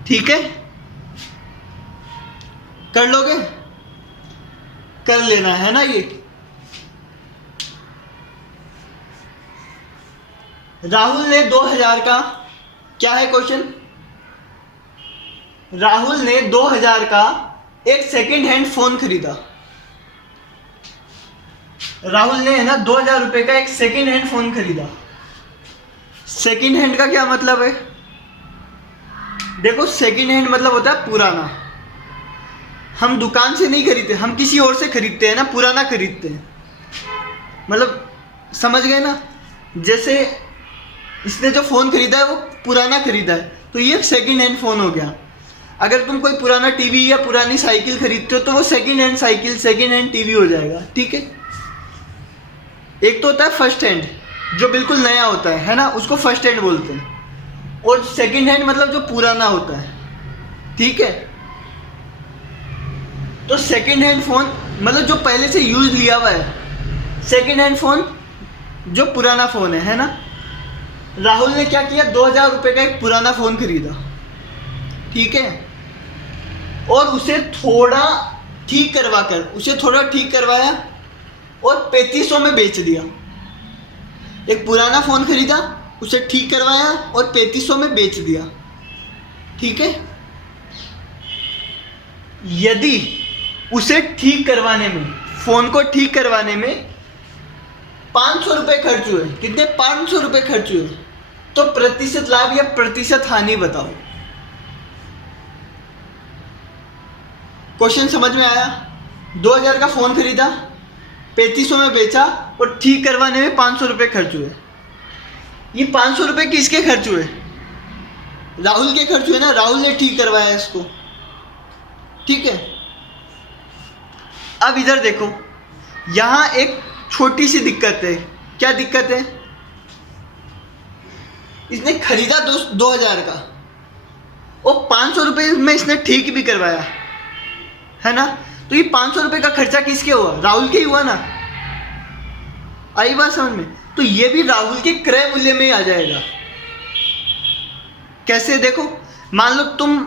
ठीक है। कर लोगे? कर लेना है ना। ये राहुल ने 2000 का, क्या है क्वेश्चन, राहुल ने 2000 का एक सेकेंड हैंड फोन खरीदा। राहुल ने, है ना, 2000 रुपए का एक सेकेंड हैंड फोन खरीदा। सेकेंड हैंड का क्या मतलब है? देखो, सेकेंड हैंड मतलब होता है पुराना। हम दुकान से नहीं खरीदते, हम किसी और से खरीदते हैं ना, पुराना खरीदते हैं। मतलब समझ गए ना? जैसे इसने जो फ़ोन खरीदा है वो पुराना खरीदा है, तो ये सेकंड हैंड फ़ोन हो गया। अगर तुम कोई पुराना टीवी या पुरानी साइकिल खरीदते हो तो वो second hand cycle, second hand TV हो जाएगा, ठीक है। एक तो होता है फर्स्ट हैंड, जो बिल्कुल नया होता है ना, उसको फर्स्ट हैंड बोलते हैं। और सेकंड हैंड मतलब जो पुराना होता है, ठीक है। तो सेकंड हैंड फ़ोन मतलब जो पहले से यूज लिया हुआ है, सेकंड हैंड फ़ोन जो पुराना फ़ोन है ना। राहुल ने क्या किया, 2000 रुपये का एक पुराना फ़ोन खरीदा, ठीक है। और उसे थोड़ा ठीक करवाया और 3500 में बेच दिया। एक पुराना फ़ोन खरीदा, उसे ठीक करवाया और 3500 में बेच दिया, ठीक है। यदि उसे ठीक करवाने में, फ़ोन को ठीक करवाने में 500 रुपये खर्च हुए, कितने, 500 रुपये खर्च हुए, तो प्रतिशत लाभ या प्रतिशत हानि बताओ। क्वेश्चन समझ में आया? 2000 का फ़ोन खरीदा, 3500 में बेचा और ठीक करवाने में 500 रुपये खर्च हुए। ये 500 रुपये किसके खर्च हुए? राहुल के खर्च हुए ना, राहुल ने ठीक करवाया इसको, ठीक है। अब इधर देखो, यहाँ एक छोटी सी दिक्कत है। क्या दिक्कत है? इसने खरीदा 2000 का और 500 रुपये में इसने ठीक भी करवाया, है ना। तो ये 500 रुपये का खर्चा किसके हुआ? राहुल के ही हुआ ना। आई बात समझ में? तो ये भी राहुल के क्रय मूल्य में आ जाएगा। कैसे? देखो, मान लो तुम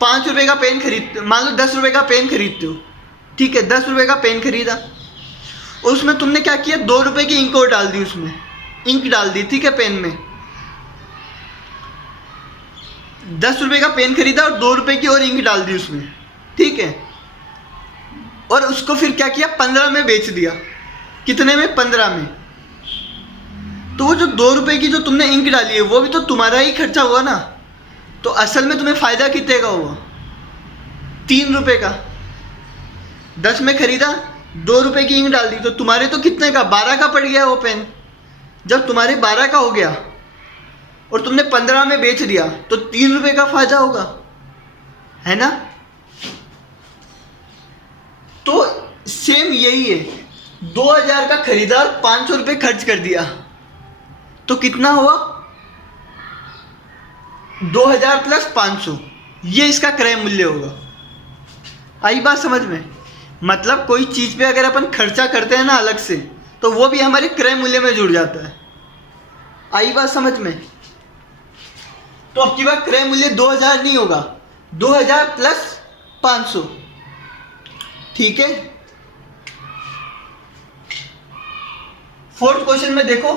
5 रुपये का पेन खरीदते, मान लो 10 रुपये का पेन खरीदते हो, ठीक है। 10 रुपये का पेन खरीदा और उसमें तुमने क्या किया, 2 रुपये की इंक और डाल दी, उसमें इंक डाल दी, ठीक है, पेन में। 10 रुपये का पेन खरीदा और 2 रुपये की और इंक डाल दी उसमें, ठीक है। और उसको फिर क्या किया, 15 में बेच दिया। कितने में? 15 में। तो वो जो 2 रुपये की जो तुमने इंक डाली है वो भी तो तुम्हारा ही खर्चा हुआ ना। तो असल में तुम्हें फ़ायदा कितने का हुआ? 3 रुपये का। 10 में खरीदा, 2 रुपये की इंक डाल दी, तो तुम्हारे तो कितने का, 12 का पड़ गया वो पेन। जब तुम्हारे 12 का हो गया और तुमने 15 में बेच दिया तो 3 रुपये का फायदा होगा, है ना। तो सेम यही है, 2000 का खरीदा और 500 रुपये खर्च कर दिया, तो कितना हुआ, 2000 प्लस 500, ये इसका क्रय मूल्य होगा। आई बात समझ में? मतलब कोई चीज़ पे अगर अपन खर्चा करते हैं ना अलग से, तो वो भी हमारे क्रय मूल्य में जुड़ जाता है। आई बात समझ में? तो अब की बार क्रय मूल्य 2000 नहीं होगा, 2000 प्लस 500, ठीक है। 4th क्वेश्चन में देखो,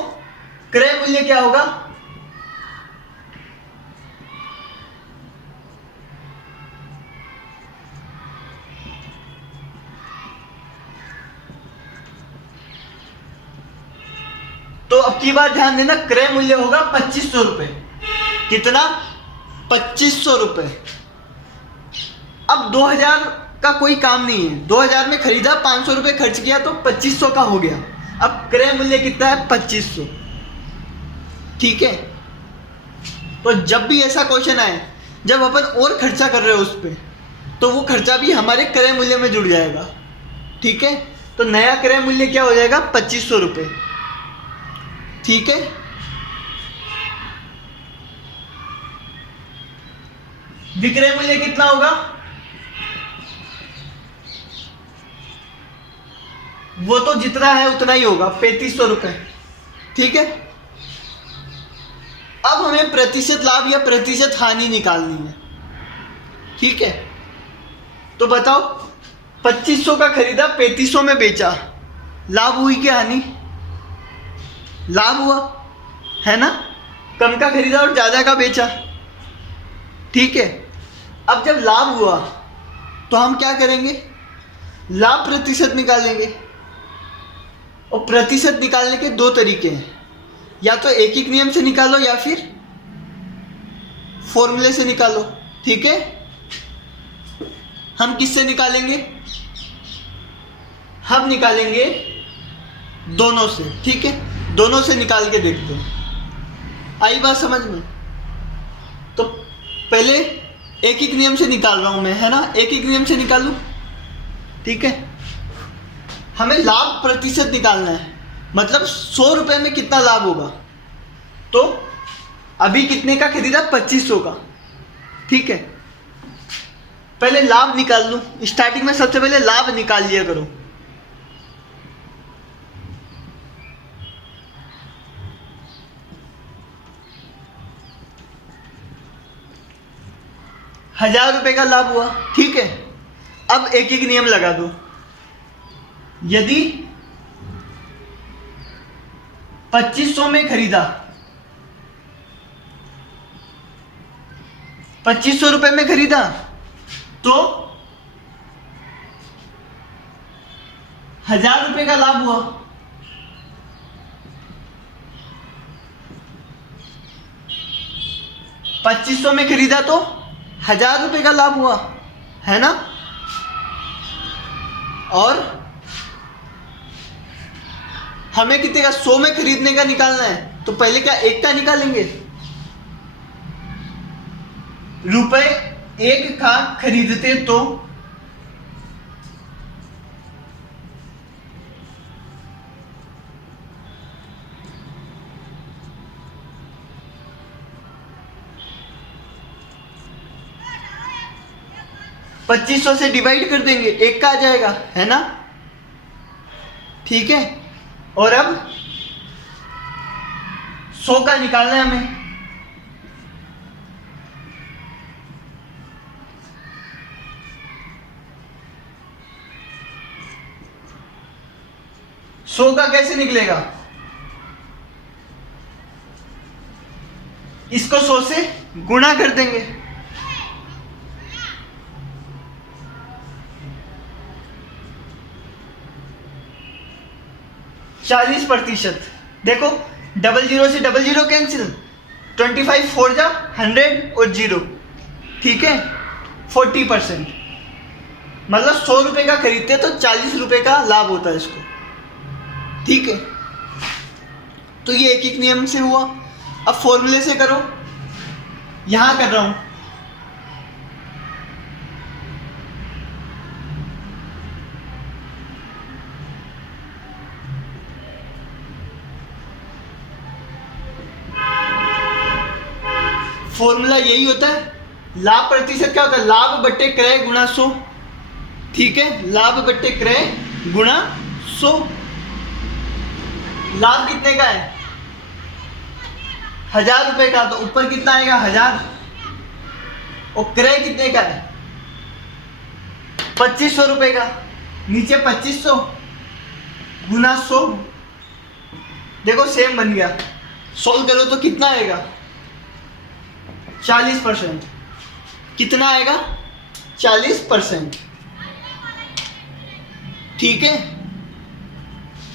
क्रय मूल्य क्या होगा, तो अब की बार ध्यान देना, क्रय मूल्य होगा 2500 रुपये। कितना? 2500 रुपये। अब 2000 का कोई काम नहीं है, 2000 में खरीदा, 500 रुपये खर्च किया तो 2500 का हो गया। अब क्रय मूल्य कितना है? 2500। ठीक है। तो जब भी ऐसा क्वेश्चन आए जब अपन और खर्चा कर रहे हो उस पर, तो वो खर्चा भी हमारे क्रय मूल्य में जुड़ जाएगा। ठीक है। तो नया क्रय मूल्य क्या हो जाएगा? 2500 रुपये। ठीक है। विक्रय मूल्य कितना होगा? वो तो जितना है उतना ही होगा, 3500 रुपये। ठीक है। अब हमें प्रतिशत लाभ या प्रतिशत हानि निकालनी है। ठीक है। तो बताओ, 2500 का खरीदा, 3500 में बेचा, लाभ हुई क्या हानि? लाभ हुआ, है ना? कम का खरीदा और ज्यादा का बेचा। ठीक है। अब जब लाभ हुआ तो हम क्या करेंगे? लाभ प्रतिशत निकालेंगे। और प्रतिशत निकालने के दो तरीके हैं, या तो एकीकृत नियम से निकालो या फिर फॉर्मूले से निकालो। ठीक है। हम किससे निकालेंगे? हम निकालेंगे दोनों से। ठीक है। दोनों से निकाल के देखते हैं। आई बात समझ में? तो पहले एकीकृत नियम से निकाल रहा हूं मैं, है ना? एकीकृत नियम से निकालूं। ठीक है। हमें लाभ प्रतिशत निकालना है, मतलब 100 रुपए में कितना लाभ होगा। तो अभी कितने का खरीदा? 2500 का। ठीक है। पहले लाभ निकाल लूं। स्टार्टिंग में सबसे पहले लाभ निकाल लिया करो। ₹1000 का लाभ हुआ। ठीक है। अब एक एक नियम लगा दो। यदि 2500 में खरीदा, 2500 रुपए में खरीदा, तो ₹1000 का लाभ हुआ। ₹2500 में खरीदा तो ₹1000 का लाभ हुआ, है ना? और हमें कितने का? 100 में खरीदने का निकालना है, तो पहले क्या एक का निकालेंगे? रुपए एक का खरीदते तो $2500 से डिवाइड कर देंगे, एक का आ जाएगा, है ना? ठीक है। और अब 100 का निकालना है हमें। सौ का कैसे निकलेगा? इसको 100 से गुणा कर देंगे। %40। देखो, 00 से 00 कैंसिल, 25 4 जा 100 और 0। ठीक है। 40%, मतलब 100 रुपए का खरीदते तो 40 रुपए का लाभ होता है इसको। ठीक है। तो ये एक एक नियम से हुआ। अब फॉर्मूले से करो। यहां कर रहा हूं। फॉर्मूला यही होता है। लाभ प्रतिशत क्या होता है? लाभ बट्टे क्रय गुणा 100। ठीक है। लाभ बट्टे क्रय गुणा 100। लाभ कितने का है? ₹1000 का, तो ऊपर कितना आएगा? 1000। और क्रय कितने का है? 2500 रुपए का, नीचे 2500 गुना 100। देखो सेम बन गया। सोल्व करो तो कितना आएगा? 40%। कितना आएगा? 40%। ठीक है।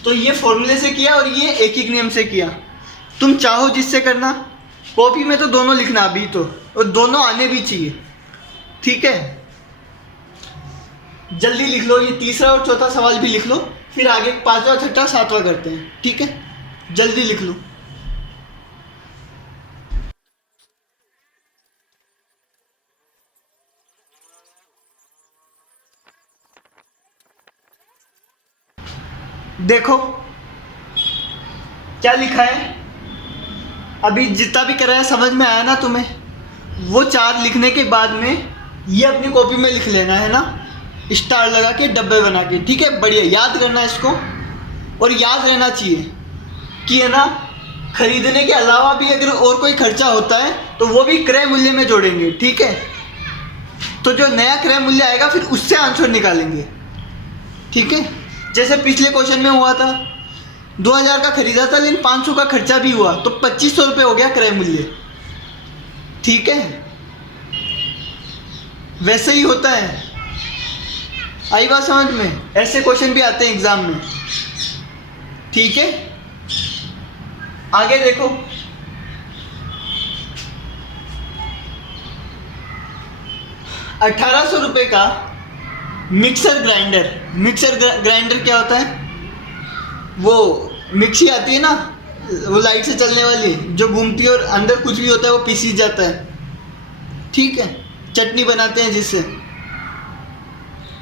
तो ये फॉर्मूले से किया और ये एक एक नियम से किया। तुम चाहो जिससे करना। कॉपी में तो दोनों लिखना अभी तो, और दोनों आने भी चाहिए। ठीक है। जल्दी लिख लो। ये तीसरा और चौथा सवाल भी लिख लो, फिर आगे 5वां 6वां 7वां करते हैं। ठीक है। जल्दी लिख लो। देखो क्या लिखा है, अभी जितना भी कराया समझ में आया ना तुम्हें? वो 4 लिखने के बाद में ये अपनी कॉपी में लिख लेना है ना, स्टार लगा के डब्बे बना के, ठीक है? बढ़िया याद करना है इसको। और याद रहना चाहिए कि है ना, खरीदने के अलावा भी अगर और कोई खर्चा होता है तो वो भी क्रय मूल्य में जोड़ेंगे, ठीक है? तो जो नया क्रय मूल्य आएगा फिर उससे आंसर निकालेंगे, ठीक है? जैसे पिछले क्वेश्चन में हुआ था, 2000 का खरीदा था लेकिन 500 का खर्चा भी हुआ, तो 2500 रुपये हो गया क्रय मूल्य, ठीक है? वैसे ही होता है। आई बात समझ में? ऐसे क्वेश्चन भी आते हैं एग्जाम में, ठीक है? आगे देखो, ₹1800 का मिक्सर ग्राइंडर। मिक्सर ग्राइंडर क्या होता है? वो मिक्सी आती है ना, वो लाइट से चलने वाली, जो घूमती है और अंदर कुछ भी होता है वो पीसी जाता है, ठीक है? चटनी बनाते हैं जिससे,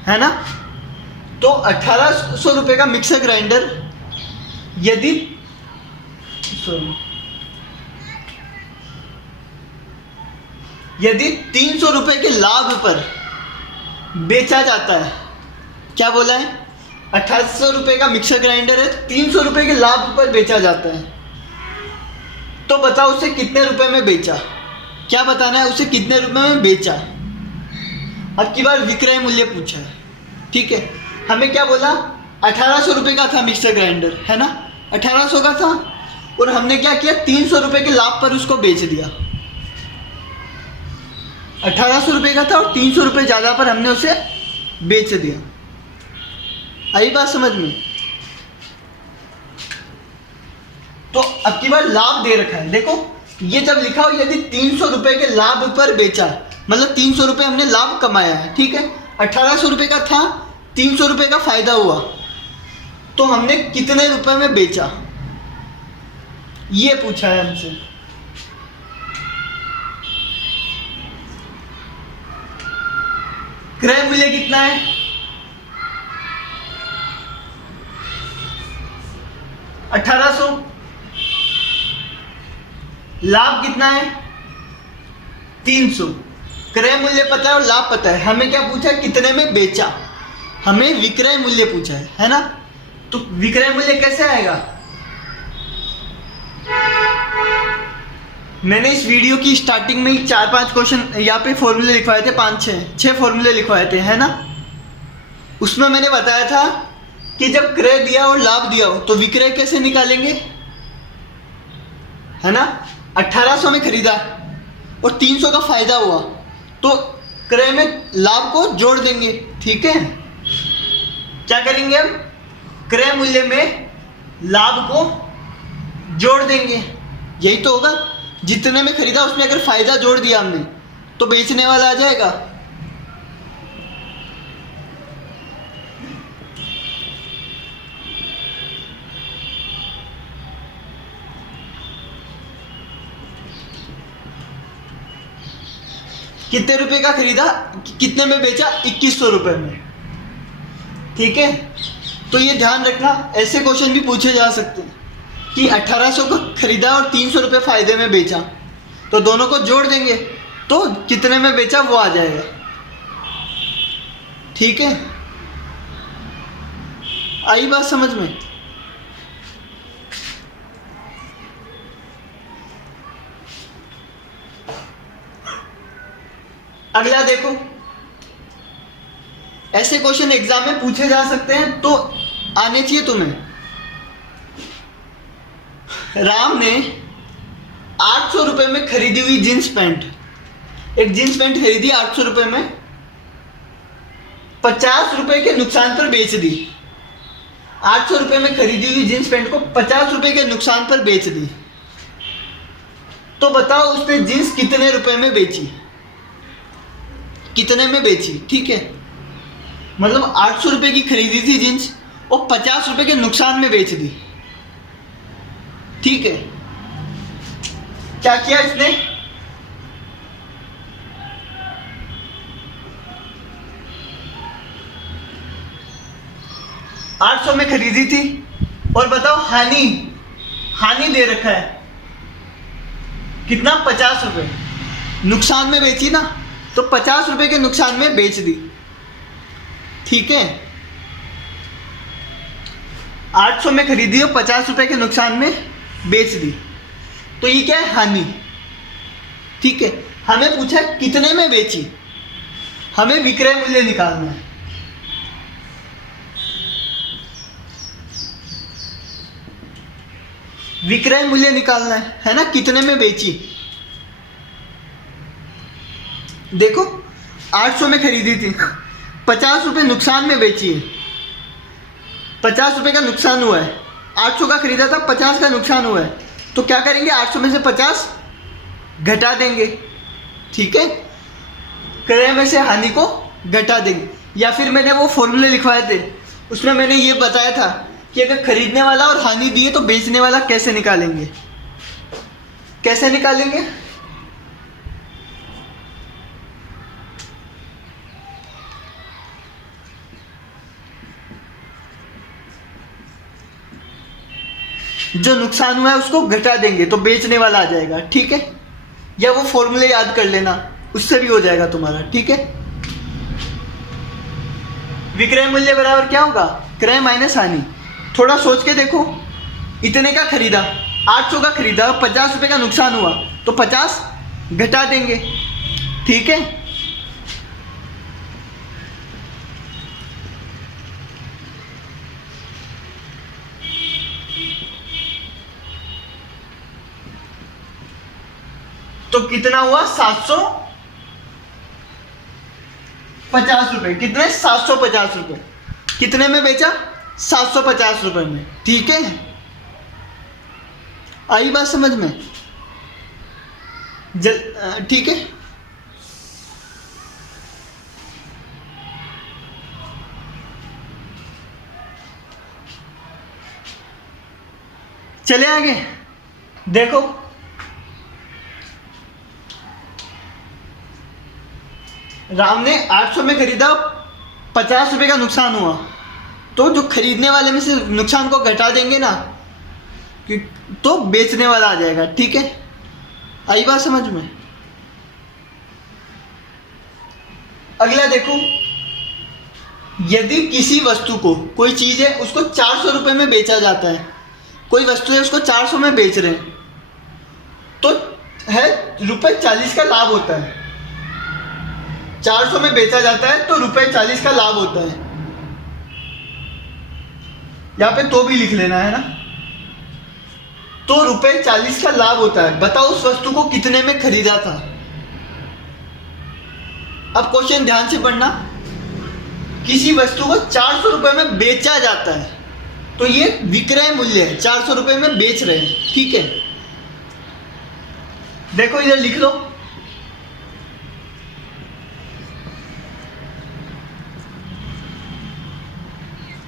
है ना? तो ₹1800 का मिक्सर ग्राइंडर यदि यदि ₹300 के लाभ पर बेचा जाता है, क्या बोला है? ₹1800 का मिक्सर ग्राइंडर है, ₹300 के लाभ पर बेचा जाता है, तो बताओ उसे कितने रुपए में बेचा? क्या बताना है? उसे कितने रुपए में बेचा। अब की बार विक्रय मूल्य पूछा है, ठीक है? हमें क्या बोला? ₹1800 का था मिक्सर ग्राइंडर, है ना? 1800 का था और हमने क्या किया? ₹300 के लाभ पर उसको बेच दिया। 1800 का था और ₹300 ज़्यादा पर हमने उसे बेच दिया। आई बात समझ में? तो अब की बार लाभ दे रखा है, देखो ये जब लिखा हो यदि ₹300 के लाभ पर बेचा, मतलब ₹300 हमने लाभ कमाया है, ठीक है? ₹1800 का था, ₹300 का फायदा हुआ, तो हमने कितने रुपए में बेचा, ये पूछा है हमसे। क्रय मूल्य कितना है? 1800। लाभ कितना है? 300। क्रय मूल्य पता है और लाभ पता है, हमें क्या पूछा है? कितने में बेचा। हमें विक्रय मूल्य पूछा है ना? तो विक्रय मूल्य कैसे आएगा? मैंने इस वीडियो की स्टार्टिंग में ही 4-5 क्वेश्चन यहाँ पे फॉर्मूले लिखवाए थे, 5-6 फॉर्मूले लिखवाए थे, है ना? उसमें मैंने बताया था कि जब क्रय दिया और लाभ दिया हो तो विक्रय कैसे निकालेंगे, है ना? 1800 में खरीदा और 300 का फायदा हुआ, तो क्रय में लाभ को जोड़ देंगे, ठीक है? क्या करेंगे हम? क्रय मूल्य में लाभ को जोड़ देंगे, यही तो होगा। जितने में खरीदा उसमें अगर फायदा जोड़ दिया हमने तो बेचने वाला आ जाएगा। कितने रुपए का खरीदा, कितने में बेचा? 2100 रुपए में, ठीक है? तो ये ध्यान रखना, ऐसे क्वेश्चन भी पूछे जा सकते हैं कि 1800 को खरीदा और 300 रुपये फायदे में बेचा, तो दोनों को जोड़ देंगे तो कितने में बेचा वो आ जाएगा, ठीक है? आई बात समझ में? अगला देखो, ऐसे क्वेश्चन एग्जाम में पूछे जा सकते हैं तो आने चाहिए तुम्हें। राम ने 800 रुपये में खरीदी हुई जींस पैंट, एक जींस पैंट खरीदी 800 रुपये में, 50 रुपये के नुकसान पर बेच दी। 800 रुपये में खरीदी हुई जींस पैंट को 50 रुपये के नुकसान पर बेच दी, तो बताओ उसने जींस कितने रुपए में बेची? कितने में बेची, ठीक है? मतलब 800 रुपये की खरीदी थी जींस और 50 रुपये के नुकसान में बेच दी, ठीक है? क्या किया इसने? 800 में खरीदी थी, और बताओ हानि, हानि दे रखा है कितना, 50 रुपये। नुकसान में बेची ना, तो 50 रुपये के नुकसान में बेच दी, ठीक है। 800 में खरीदी और 50 रुपये के नुकसान में बेच दी, तो ये क्या है, हानि, ठीक है। हमें पूछा है कितने में बेची, हमें विक्रय मूल्य निकालना है। विक्रय मूल्य निकालना है ना, कितने में बेची। देखो 800 में खरीदी थी, 50 रुपये नुकसान में बेची है, 50 रुपये का नुकसान हुआ है। 800 का खरीदा था, 50 का नुकसान हुआ है, तो क्या करेंगे, 800 में से 50 घटा देंगे, ठीक है। क्रय में से हानि को घटा देंगे। या फिर मैंने वो फॉर्मूले लिखवाए थे, उसमें मैंने ये बताया था कि अगर खरीदने वाला और हानि दिए तो बेचने वाला कैसे निकालेंगे, कैसे निकालेंगे। जो नुकसान हुआ है उसको घटा देंगे तो बेचने वाला आ जाएगा, ठीक है। या वो फॉर्मूले याद कर लेना, उससे भी हो जाएगा तुम्हारा, ठीक है। विक्रय मूल्य बराबर क्या होगा, क्रय माइनस हानि। थोड़ा सोच के देखो, इतने का खरीदा, 800 का खरीदा, 50 रुपये का नुकसान हुआ, तो 50 घटा देंगे, ठीक है। तो कितना हुआ, 750 रुपये। कितने, 750 रुपये। कितने में बेचा, 750 रुपये में, ठीक है। आई बात समझ में, ठीक है। चले आगे, देखो राम ने 800 में खरीदा, 50 रुपये का नुकसान हुआ, तो जो खरीदने वाले में से नुकसान को घटा देंगे ना, तो बेचने वाला आ जाएगा, ठीक है। आई बात समझ में। अगला देखो, यदि किसी वस्तु को, कोई चीज है उसको 400 रुपये में बेचा जाता है, कोई वस्तु है उसको 400 में बेच रहे हैं, तो है ₹40 का लाभ होता है। 400 में बेचा जाता है तो ₹40 का लाभ होता है। यहां पे तो भी लिख लेना है ना, तो ₹40 का लाभ होता है। बताओ उस वस्तु को कितने में खरीदा था। अब क्वेश्चन ध्यान से पढ़ना, किसी वस्तु को 400 रुपये में बेचा जाता है, तो ये विक्रय मूल्य है, 400 रुपये में बेच रहे हैं, ठीक है। देखो इधर लिख लो,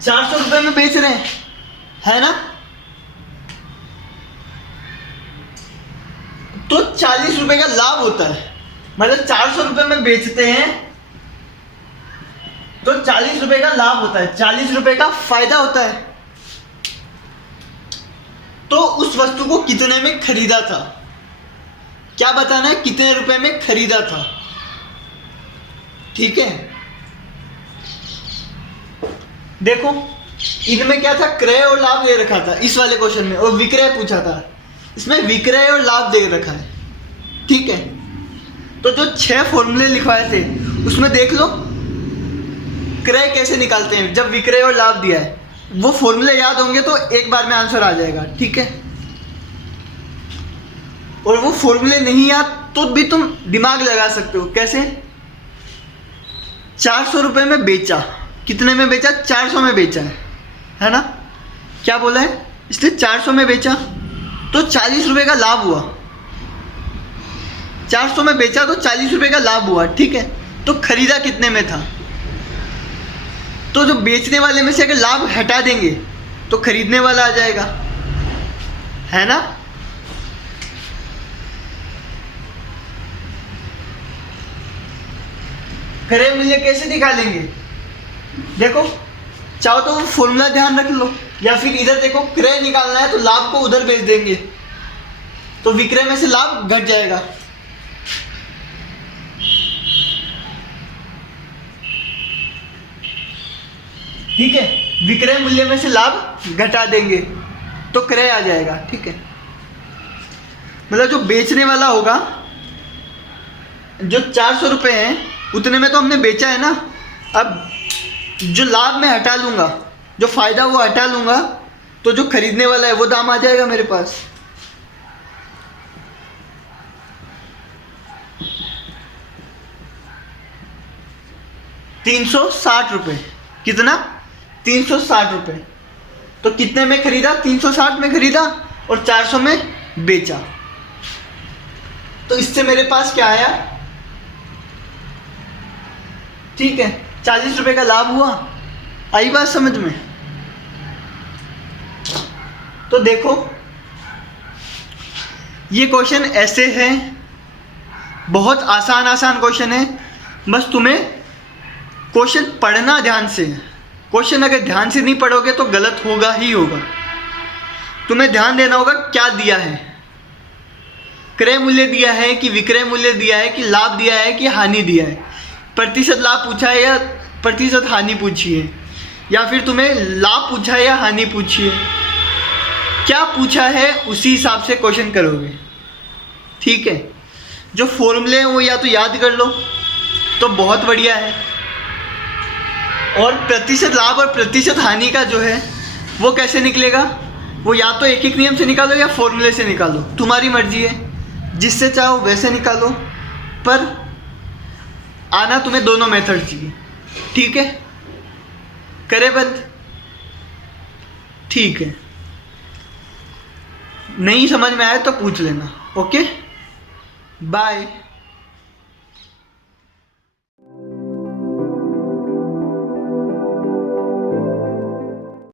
₹400 में बेच रहे हैं, है ना, तो 40 रुपये का लाभ होता है। मतलब 400 रुपये में बेचते हैं तो 40 रुपये का लाभ होता है, 40 रुपये का फायदा होता है। तो उस वस्तु को कितने में खरीदा था, क्या बताना है, कितने रुपए में खरीदा था, ठीक है। देखो इनमें क्या था, क्रय और लाभ दे रखा था इस वाले क्वेश्चन में, और विक्रय पूछा था, इसमें विक्रय और लाभ दे रखा है, ठीक है। तो जो 6 फॉर्मूले लिखवाए थे उसमें देख लो क्रय कैसे निकालते हैं। जब विक्रय और लाभ दिया है, वो फॉर्मूले याद होंगे तो एक बार में आंसर आ जाएगा, ठीक है। और वो फॉर्मूले नहीं याद तो भी तुम दिमाग लगा सकते हो, कैसे। 400 रुपये में बेचा, कितने में बेचा, 400 में बेचा है ना, क्या बोला है, इसलिए 400 में बेचा तो 40 रुपये का लाभ हुआ। 400 में बेचा तो 40 रुपये का लाभ हुआ, ठीक है। तो खरीदा कितने में था, तो जो बेचने वाले में से अगर लाभ हटा देंगे तो खरीदने वाला आ जाएगा, है ना। क्रय मूल्य कैसे निकालेंगे, देखो चाहो तो फॉर्मूला ध्यान रख लो, या फिर इधर देखो क्रय निकालना है तो लाभ को उधर भेज देंगे तो विक्रय में से लाभ घट जाएगा। ठीक है, विक्रय मूल्य में से लाभ घटा देंगे तो क्रय आ जाएगा। ठीक है, मतलब जो बेचने वाला होगा, जो 400 रुपये हैं उतने में तो हमने बेचा है ना, अब जो लाभ मैं हटा लूँगा, जो फायदा वो हटा लूँगा, तो जो खरीदने वाला है वो दाम आ जाएगा मेरे पास। ₹360, कितना? 360 रुपये। तो कितने में खरीदा? 360 में खरीदा और 400 में बेचा। तो इससे मेरे पास क्या आया? ठीक है, 40 रुपये का लाभ हुआ। आई बात समझ में? तो देखो ये क्वेश्चन ऐसे है, बहुत आसान आसान क्वेश्चन है, बस तुम्हें क्वेश्चन पढ़ना ध्यान से। क्वेश्चन अगर ध्यान से नहीं पढ़ोगे तो गलत होगा ही होगा। तुम्हें ध्यान देना होगा क्या दिया है, क्रय मूल्य दिया है कि विक्रय मूल्य दिया है कि लाभ दिया है कि हानि दिया है, प्रतिशत लाभ पूछा है या प्रतिशत हानि पूछी है, या फिर तुम्हें लाभ पूछा है या हानि पूछी है, क्या पूछा है उसी हिसाब से क्वेश्चन करोगे। ठीक है, जो फॉर्मूले हैं वो या तो याद कर लो तो बहुत बढ़िया है, और प्रतिशत लाभ और प्रतिशत हानि का जो है वो कैसे निकलेगा, वो या तो एक एक नियम से निकालो या फॉर्मूले से निकालो, तुम्हारी मर्जी है, जिससे चाहो वैसे निकालो, पर आना तुम्हें दोनों मेथड चाहिए। ठीक है, करे बंद? ठीक है, नहीं समझ में आए तो पूछ लेना। Okay, bye.